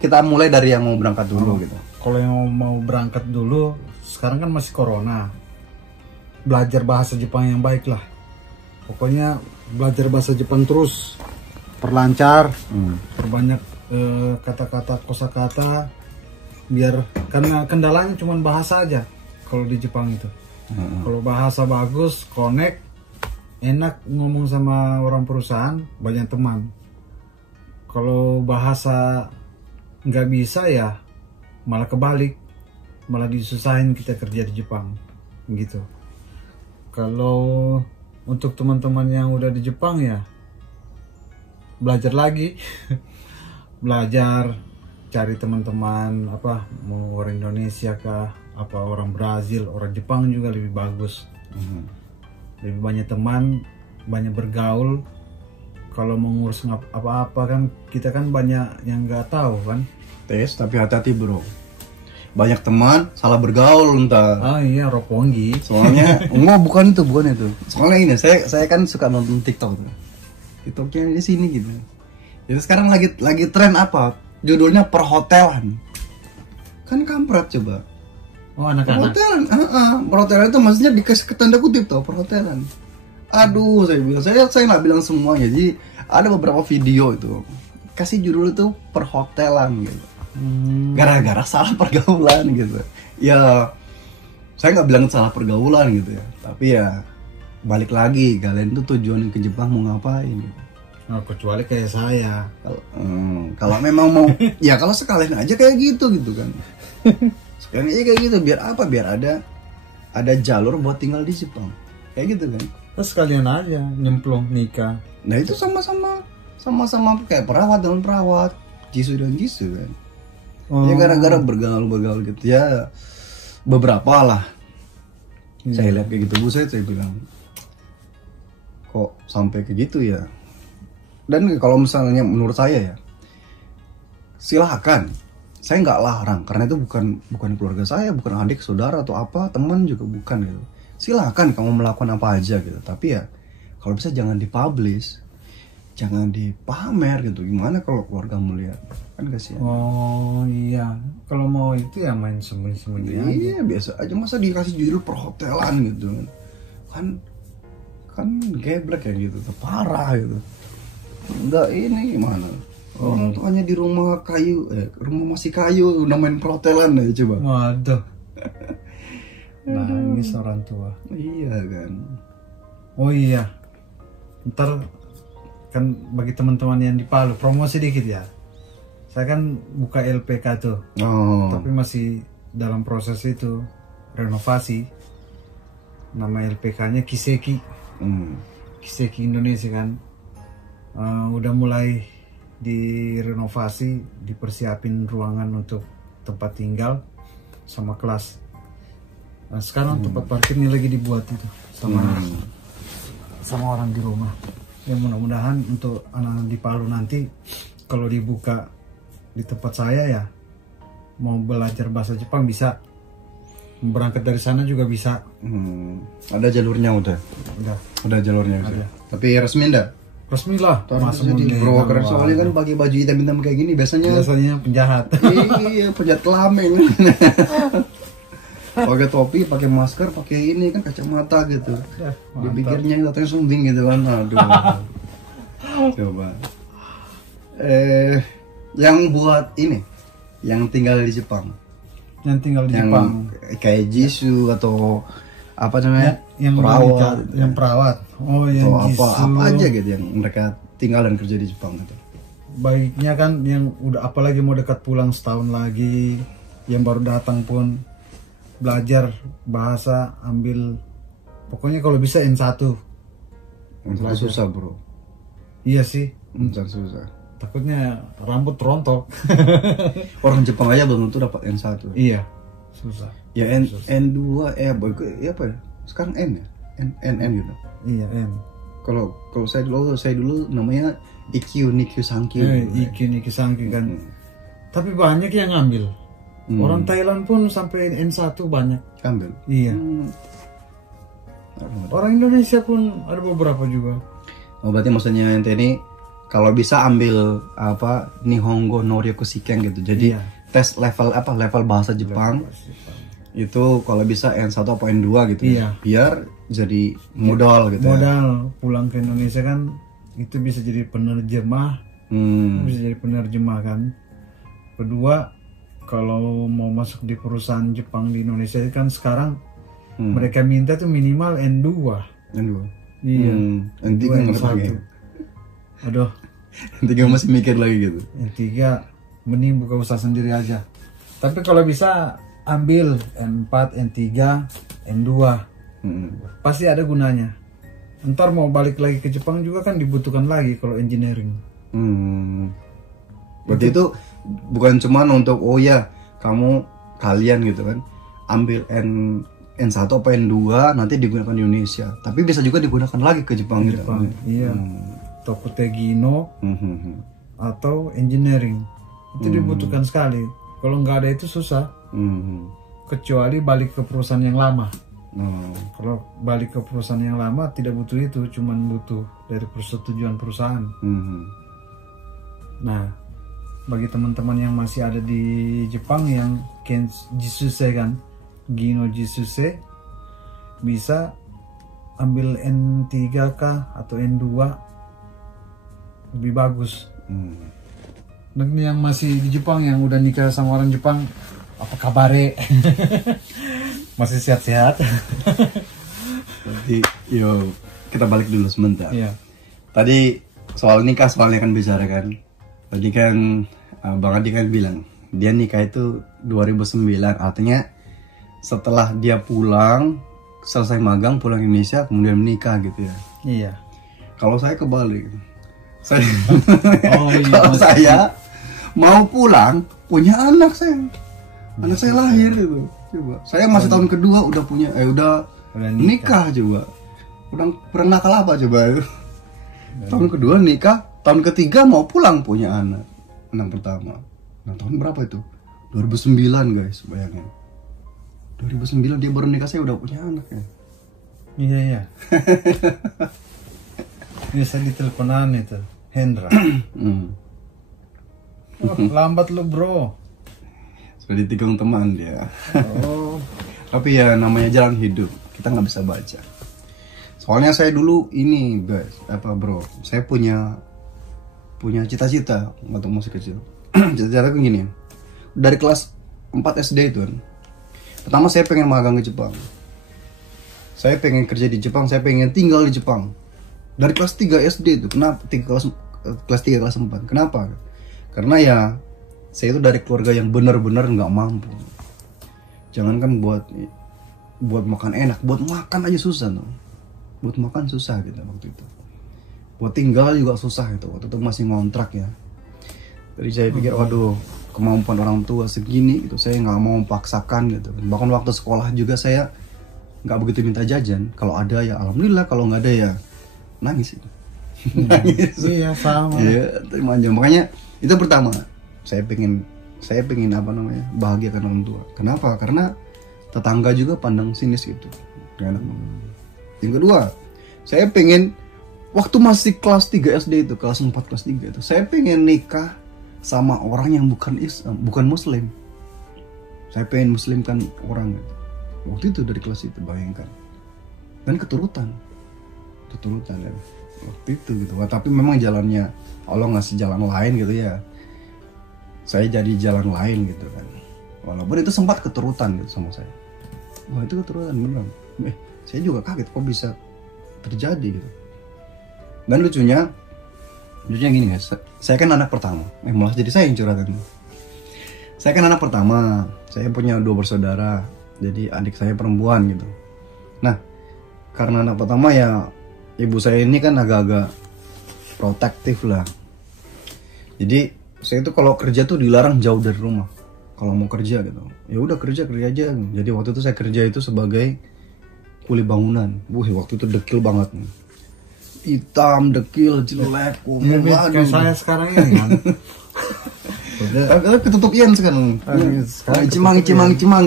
Kita mulai dari yang mau berangkat dulu gitu. Kalau yang mau berangkat dulu, sekarang kan masih corona. Belajar bahasa Jepang yang baik lah. Pokoknya belajar bahasa Jepang terus, perlancar, perbanyak kata-kata kosakata, biar karena kendalanya cuma bahasa aja kalau di Jepang itu. Kalau bahasa bagus, connect, enak ngomong sama orang perusahaan, banyak teman. Kalau bahasa nggak bisa ya malah kebalik, malah disusahin kita kerja di Jepang gitu. Kalau untuk teman-teman yang udah di Jepang ya belajar lagi belajar, cari teman-teman mau orang Indonesia kah, orang Brazil, orang Jepang juga lebih bagus. Lebih banyak teman, banyak bergaul. Kalau mau ngurus apa-apa kan kita kan banyak yang nggak tahu kan. Tes, tapi hati-hati bro. banyak teman, salah bergaul entar. Ah iya, Roponggi. Soalnya, bukan itu. Soalnya ini, saya kan suka nonton TikTok tuh. TikToknya di sini gitu. Jadi sekarang lagi tren apa? Judulnya perhotelan. Kan kampret coba. Oh, anak-anak. Perhotelan, perhotelan itu maksudnya dikasih tanda kutip tuh, perhotelan. Aduh, saya bilang, saya nggak bilang semuanya. Jadi ada beberapa video itu kasih judul itu perhotelan gitu. Gara-gara salah pergaulan gitu. Ya, saya nggak bilang salah pergaulan gitu ya. Tapi ya balik lagi, kalian tuh tujuan ke Jepang mau ngapain? Gitu. Oh, kecuali kayak saya. Kalau memang mau, ya kalau sekalian aja kayak gitu kan. Sekalian aja kayak gitu, biar apa? Biar ada jalur buat tinggal di Jepang, kayak gitu kan. Terus sekalian aja nyemplung nikah. Nah itu sama-sama kayak perawat dengan perawat, jisu dan jisu kan. Ya gara-gara bergaul gitu ya, beberapa lah. Saya lihat kayak gitu, saya bilang kok sampai kayak gitu ya. Dan kalau misalnya menurut saya ya, silahkan, saya nggak larang karena itu bukan keluarga saya, bukan adik saudara atau apa, teman juga bukan gitu. Silahkan kamu melakukan apa aja gitu, tapi ya kalau bisa jangan dipublish, jangan dipamer gitu. Gimana kalau keluarga melihat, kan kasihan. Oh iya, kalau mau itu ya main sembunyi-sembunyi aja. Iya biasa aja, masa dikasih judul perhotelan gitu kan geblek ya gitu, parah gitu. Enggak, ini gimana? Orang tuanya di rumah kayu, rumah masih kayu, udah main perhotelan ya coba. Waduh. Nah, ini seorang tua. Iya kan. Oh iya. Ntar kan bagi teman-teman yang di Palu, promosi dikit ya. Saya kan buka LPK tuh. Oh. Tapi masih dalam proses itu renovasi. Nama LPK-nya Kiseki. Kiseki Indonesia kan. Udah mulai direnovasi, dipersiapin ruangan untuk tempat tinggal sama kelas. Nah, sekarang tempat parkirnya lagi dibuat itu sama orang di rumah. Ya mudah-mudahan untuk anak-anak di Palu nanti kalau dibuka di tempat saya ya, mau belajar bahasa Jepang bisa, berangkat dari sana juga bisa. Ada jalurnya udah jalurnya ada. Tapi resmi enggak? Resmi lah. Bro, keren soalnya kan pakai baju hitam-hitam kayak gini biasanya penjahat. Iya, penjahat kelamin. Pakai topi, pakai masker, pakai ini kan kacamata gitu. Dipikirnya katanya sumbing gitu kan. Aduh. Coba. Yang buat ini, yang tinggal di Jepang. Jepang. Kayak Jisoo atau apa namanya? Yang perawat. Oh, yang apa aja gitu yang mereka tinggal dan kerja di Jepang gitu. Baiknya kan yang udah apalagi mau dekat pulang setahun lagi, yang baru datang pun belajar bahasa, ambil pokoknya kalau bisa N1. N1 susah, Bro. Iya sih. N1 susah. Takutnya rambut rontok. Orang Jepang aja belum tentu dapat N1. Iya, susah. Ya N2 apa ya? Sekarang N ya? N gitu. Iya, N. Kalau saya dulu namanya IQ Nikyu Sankyu. IQ Nikyu Sankyu kan. Tapi banyak yang ngambil. Orang Thailand pun sampai N1 banyak. Ambil. Iya. Orang Indonesia pun ada beberapa juga. Oh, berarti maksudnya ente ini kalau bisa ambil apa Nihongo no Ryokushiken gitu. Jadi tes level bahasa Jepang. Itu kalau bisa N1 atau N2 gitu. Iya. Biar jadi modal gitu. Modal pulang ke Indonesia kan itu bisa jadi penerjemah. Bisa jadi penerjemah kan. Kedua, kalau mau masuk di perusahaan Jepang di Indonesia kan sekarang mereka minta tuh minimal N2. Iya. N3 N1. Aduh. N3 masih mikir lagi gitu. N3 mending buka usaha sendiri aja. Tapi kalau bisa ambil N4, N3, N2. Pasti ada gunanya. Ntar mau balik lagi ke Jepang juga kan dibutuhkan lagi kalau engineering. Berarti itu bukan cuma untuk kalian gitu kan ambil N1 atau N2 nanti digunakan di Indonesia, tapi bisa juga digunakan lagi ke Jepang gitu. Iya. Tokutegino atau engineering itu dibutuhkan sekali. Kalau nggak ada itu susah. Hmm. kecuali balik ke perusahaan yang lama. Oh. Kalau balik ke perusahaan yang lama tidak butuh itu, cuman butuh dari persetujuan perusahaan. Hmm. Nah, bagi teman-teman yang masih ada di Jepang yang Ken Jisuse kan, Gino Jisuse, bisa ambil N3 kah atau N2 lebih bagus. Dan yang masih di Jepang yang udah nikah sama orang Jepang, apa kabare? Masih sehat-sehat? Jadi, yo kita balik dulu sebentar. Iya. Tadi soal nikah soalnya kan bicara kan. Tadi kan Bang Adi kan bilang dia nikah itu 2009, artinya setelah dia pulang selesai magang pulang Indonesia kemudian menikah gitu ya. Iya. Kalau saya kebalik, saya Oh iya. kalau saya mau pulang punya anak saya lahir itu. Coba saya masih tahun kedua udah punya udah nikah coba. Udah nakal apa coba? Tahun kedua nikah, tahun ketiga mau pulang punya anak pertama. Nah tahun berapa itu? 2009 guys, bayangin. 2009 dia baru nikah, saya udah punya anak ya. Iya iya. Ini saya diteleponan itu, Hendra. Oh, lambat lu bro. Sudah ditikung teman dia. Oh. Tapi ya namanya jalan hidup, kita nggak bisa baca. Soalnya saya dulu ini guys, bro, saya punya cita-cita waktu masih kecil. Cita-cita kan gini, dari kelas 4 SD itu kan, pertama saya pengen magang ke Jepang, saya pengen kerja di Jepang, saya pengen tinggal di Jepang. Dari kelas 3 SD itu, kenapa? Kelas 3 kelas 4, kenapa? Karena ya saya itu dari keluarga yang benar-benar nggak mampu. Jangankan buat makan enak, buat makan aja susah tuh. Buat makan susah gitu waktu itu. Buat tinggal juga susah gitu. Waktu itu masih ngontrak ya. Jadi saya pikir, waduh, kemampuan orang tua segini gitu, saya nggak mau paksakan gitu. Bahkan waktu sekolah juga saya nggak begitu minta jajan. Kalau ada ya alhamdulillah, kalau nggak ada ya nangis itu. Nangis. Iya sama. Iya, terima aja. Makanya itu pertama, saya pengen bahagiakan orang tua. Kenapa? Karena tetangga juga pandang sinis gitu. Gak enak. Yang kedua, saya pengen waktu masih kelas 3 SD itu, kelas 4 kelas 3 itu, saya pengen nikah sama orang yang bukan muslim. Saya pengen muslimkan orang gitu. Waktu itu dari kelas itu, bayangkan. Dan keturutan ya. Waktu itu gitu. Tapi memang jalannya Allah ngasih jalan lain gitu ya. Saya jadi jalan lain gitu kan. Walaupun itu sempat keturutan gitu sama saya. Wah itu keturutan beneran. Saya juga kaget kok bisa terjadi gitu. Dan lucunya gini guys. Saya kan anak pertama. Malah jadi saya yang curhatan. Saya kan anak pertama. Saya punya 2 bersaudara. Jadi adik saya perempuan gitu. Nah karena anak pertama ya ibu saya ini kan agak-agak protektif lah. Jadi saya itu kalau kerja tuh dilarang jauh dari rumah. Kalau mau kerja gitu, ya udah kerja aja. Jadi waktu itu saya kerja itu sebagai kuli bangunan. Waktu itu dekil banget. Hitam, dekil, jelek, kayak saya sekarang ini kan. Tapi ketutup yen sekarang. Cimang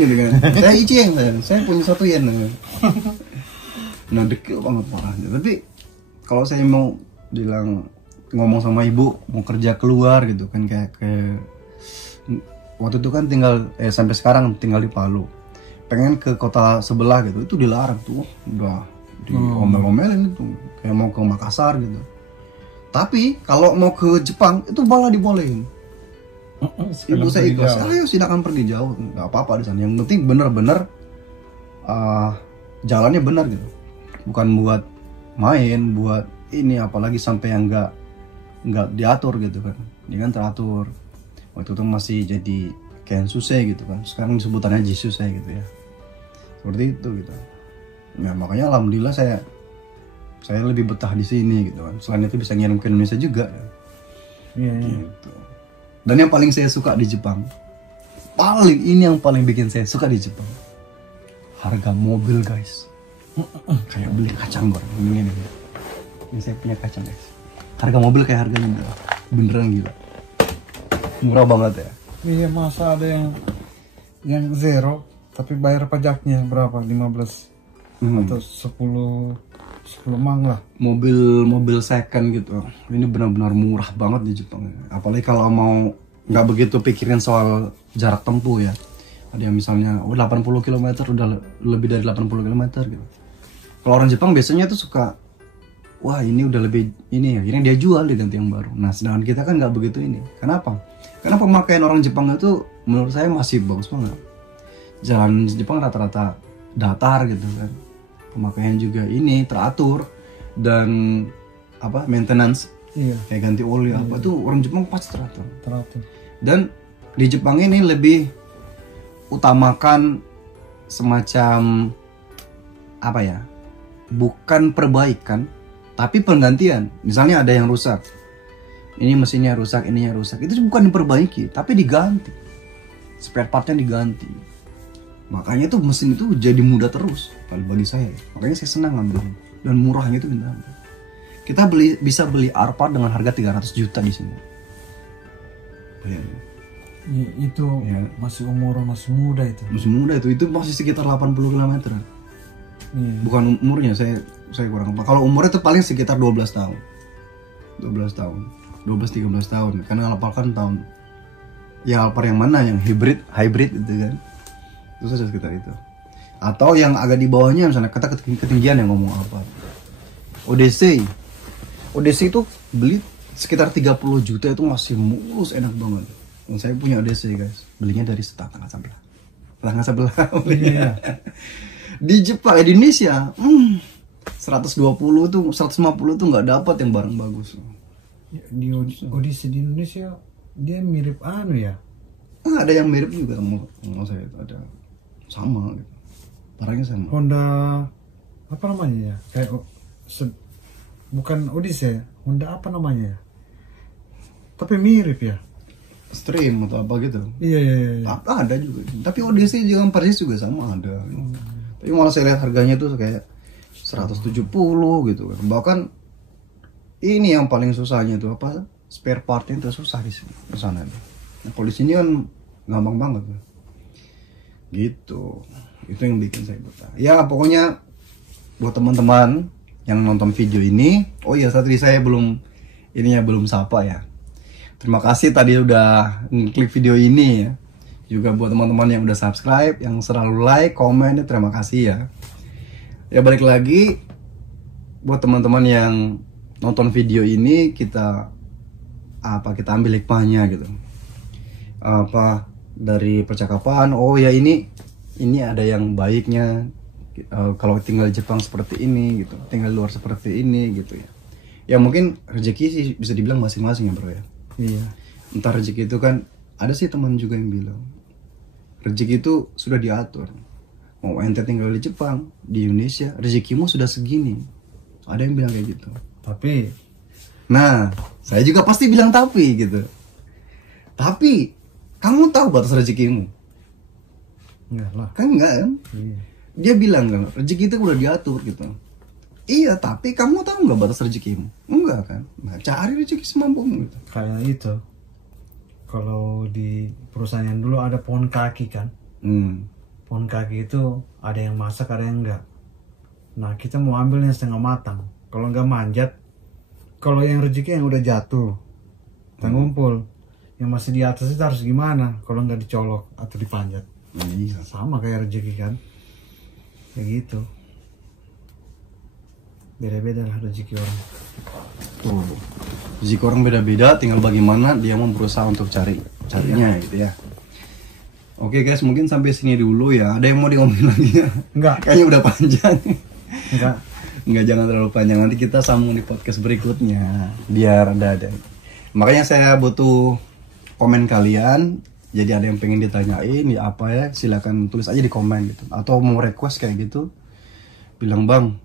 gitu kan. Saya icing, saya punya 1 yen. Nah dekil banget parahnya. Tapi kalau saya mau ngomong sama ibu mau kerja keluar gitu kan, kayak waktu itu kan tinggal sampai sekarang tinggal di Palu, pengen ke kota sebelah gitu, itu dilarang tuh, udah diomel-omelin itu, kayak mau ke Makassar gitu. Tapi kalau mau ke Jepang itu malah dibolehin. Ibu saya ikhlas, ayo silakan pergi jauh, nggak apa-apa di sana. Yang penting bener-bener jalannya benar gitu, bukan buat main, buat ini, apalagi sampai yang nggak diatur gitu kan. Dia kan teratur. Waktu itu masih jadi Kensuse gitu kan. Sekarang sebutannya Jisuse gitu ya. Seperti itu gitu. Nah makanya alhamdulillah saya lebih betah di sini gitu kan. Selain itu bisa ngirim ke Indonesia juga ya. Gitu. Dan yang paling saya suka di Jepang, yang paling bikin saya suka di Jepang, harga mobil guys. Kayak beli kacang goreng ini. Ini saya punya kacang guys. Harga mobil kayak harganya beneran gila. Murah banget ya. Iya, masa ada yang yang zero tapi bayar pajaknya berapa? 15 atau 10 mang lah. Mobil second gitu. Ini benar-benar murah banget di Jepang. Apalagi kalau mau nggak begitu pikirin soal jarak tempuh ya. Ada yang misalnya 80 km udah lebih dari 80 km gitu. Kalau orang Jepang biasanya tuh suka, wah ini udah lebih ini ya, ini dia jual di ganti yang baru. Nah sedangkan kita kan nggak begitu ini. Kenapa? Karena pemakaian orang Jepang itu menurut saya masih bagus banget. Jalan Jepang rata-rata datar gitu kan. Pemakaian juga ini teratur dan apa maintenance, kayak ganti oli apa tuh orang Jepang pasti teratur. Dan di Jepang ini lebih utamakan semacam apa ya, bukan perbaikan tapi penggantian. Misalnya ada yang rusak, ini mesinnya rusak, ininya rusak, itu bukan diperbaiki tapi diganti, spare partnya diganti. Makanya tuh mesin itu jadi mudah terus kalau bagi saya. Makanya saya senang ngambil dan murahnya itu minta. Kita bisa beli Arpa dengan harga 300 juta di sini. Itu ya. Masih muda itu. Masih muda itu masih sekitar 80 km. Bukan umurnya, saya kurang apa. Kalau umurnya itu paling sekitar 12 tahun. 12 13 tahun. Karena Alphard kan tahun. Ya Alphard yang mana, yang hybrid gitu kan. Itu saja sekitar itu. Atau yang agak di bawahnya misalnya kata ketinggian yang ngomong apa. Odyssey itu beli sekitar 30 juta itu masih mulus, enak banget. Dan saya punya Odyssey guys, belinya dari tetangga sebelah. Belinya. Di Jepang, di Indonesia 120 tuh 150 tuh nggak dapat yang barang bagus. Di Odyssey di Indonesia dia mirip anu ya. Ada yang mirip juga sama saya, ada sama gitu. Barangnya sama. Honda apa namanya ya? Kayak bukan Odyssey, Honda apa namanya ya? Tapi mirip ya. Stream atau apa gitu. Iya. Ada juga. Tapi Odyssey juga persis juga sama ada. Tapi malah saya lihat harganya tuh kayak 170 gitu kan. Bahkan ini yang paling susahnya tuh apa? Spare partnya itu susah di sini, di sana. Nah, kalau di sini kan gampang banget. Gitu. Itu yang bikin saya betah. Ya pokoknya buat teman-teman yang nonton video ini, oh iya tadi saya belum sapa ya. Terima kasih tadi udah ngeklik video ini ya. Juga buat teman-teman yang udah subscribe, yang selalu like, komen, terima kasih ya. Ya balik lagi buat teman-teman yang nonton video ini, kita ambil hikmahnya gitu. Apa dari percakapan, oh ya ini ada yang baiknya kalau tinggal di Jepang seperti ini gitu, tinggal di luar seperti ini gitu ya. Ya mungkin rezeki sih bisa dibilang masing-masing ya bro ya. Iya. Entar rezeki itu kan ada sih teman juga yang bilang rezeki itu sudah diatur. Mau ente tinggal di Jepang, di Indonesia, rezekimu sudah segini. Ada yang bilang kayak gitu. Tapi, nah saya juga pasti bilang tapi gitu. Tapi kamu tahu batas rezekimu? Enggak lah. Kan enggak kan? Iya. Dia bilang kan rezeki itu udah diatur gitu. Iya, tapi kamu tahu nggak batas rezekimu? Enggak kan? Nah, cari rezeki semampumu gitu. Kayak itu. Kalau di perusahaan yang dulu ada pohon kaki kan. Pohon kaki itu ada yang masak, ada yang enggak. Nah, kita mau ambil yang setengah matang. Kalau enggak manjat, kalau yang rezeki yang udah jatuh, kita ngumpul. Yang masih di atas itu harus gimana? Kalau enggak dicolok atau dipanjat. Iya. Sama kayak rezeki kan. Kayak gitu. Beda-beda lah rezeki orang. Tuh. Rezeki orang beda-beda, tinggal bagaimana dia mau berusaha untuk carinya gitu ya. Oke guys, mungkin sampai sini dulu ya. Ada yang mau diomongin lagi ya? Enggak. Kayaknya udah panjang. Enggak, jangan terlalu panjang. Nanti kita sambung di podcast berikutnya. Biar ada. Makanya saya butuh komen kalian. Jadi ada yang pengen ditanyain ya apa ya, silakan tulis aja di komen gitu. Atau mau request kayak gitu, bilang bang,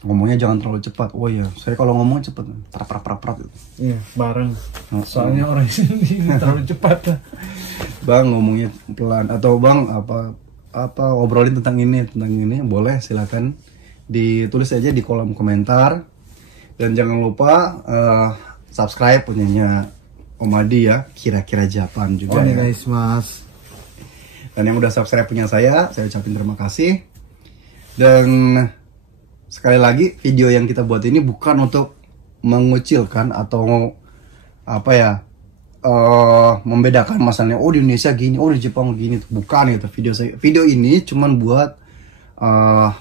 ngomongnya jangan terlalu cepat. Oh iya, saya kalau ngomong cepat, prat gitu. Iya, bareng. Soalnya orang sini terlalu cepat. Bang ngomongnya pelan, atau bang apa obrolin tentang ini, boleh silakan ditulis aja di kolom komentar. Dan jangan lupa subscribe punyanya Om Adi ya, kira-kira Japan juga ya. Guys, Mas. Dan yang udah subscribe punya saya ucapin terima kasih. Dan sekali lagi, video yang kita buat ini bukan untuk mengucilkan atau apa ya, membedakan masalahnya oh di Indonesia gini, oh di Jepang gini, bukan itu. Video ini cuman buat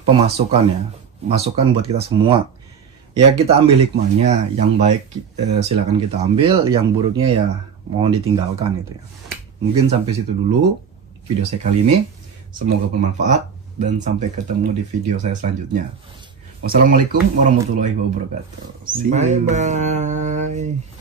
pemasukan ya, masukan buat kita semua. Ya kita ambil hikmahnya, yang baik silakan kita ambil, yang buruknya ya mohon ditinggalkan itu ya. Mungkin sampai situ dulu video saya kali ini. Semoga bermanfaat dan sampai ketemu di video saya selanjutnya. Wassalamualaikum warahmatullahi wabarakatuh. Bye bye.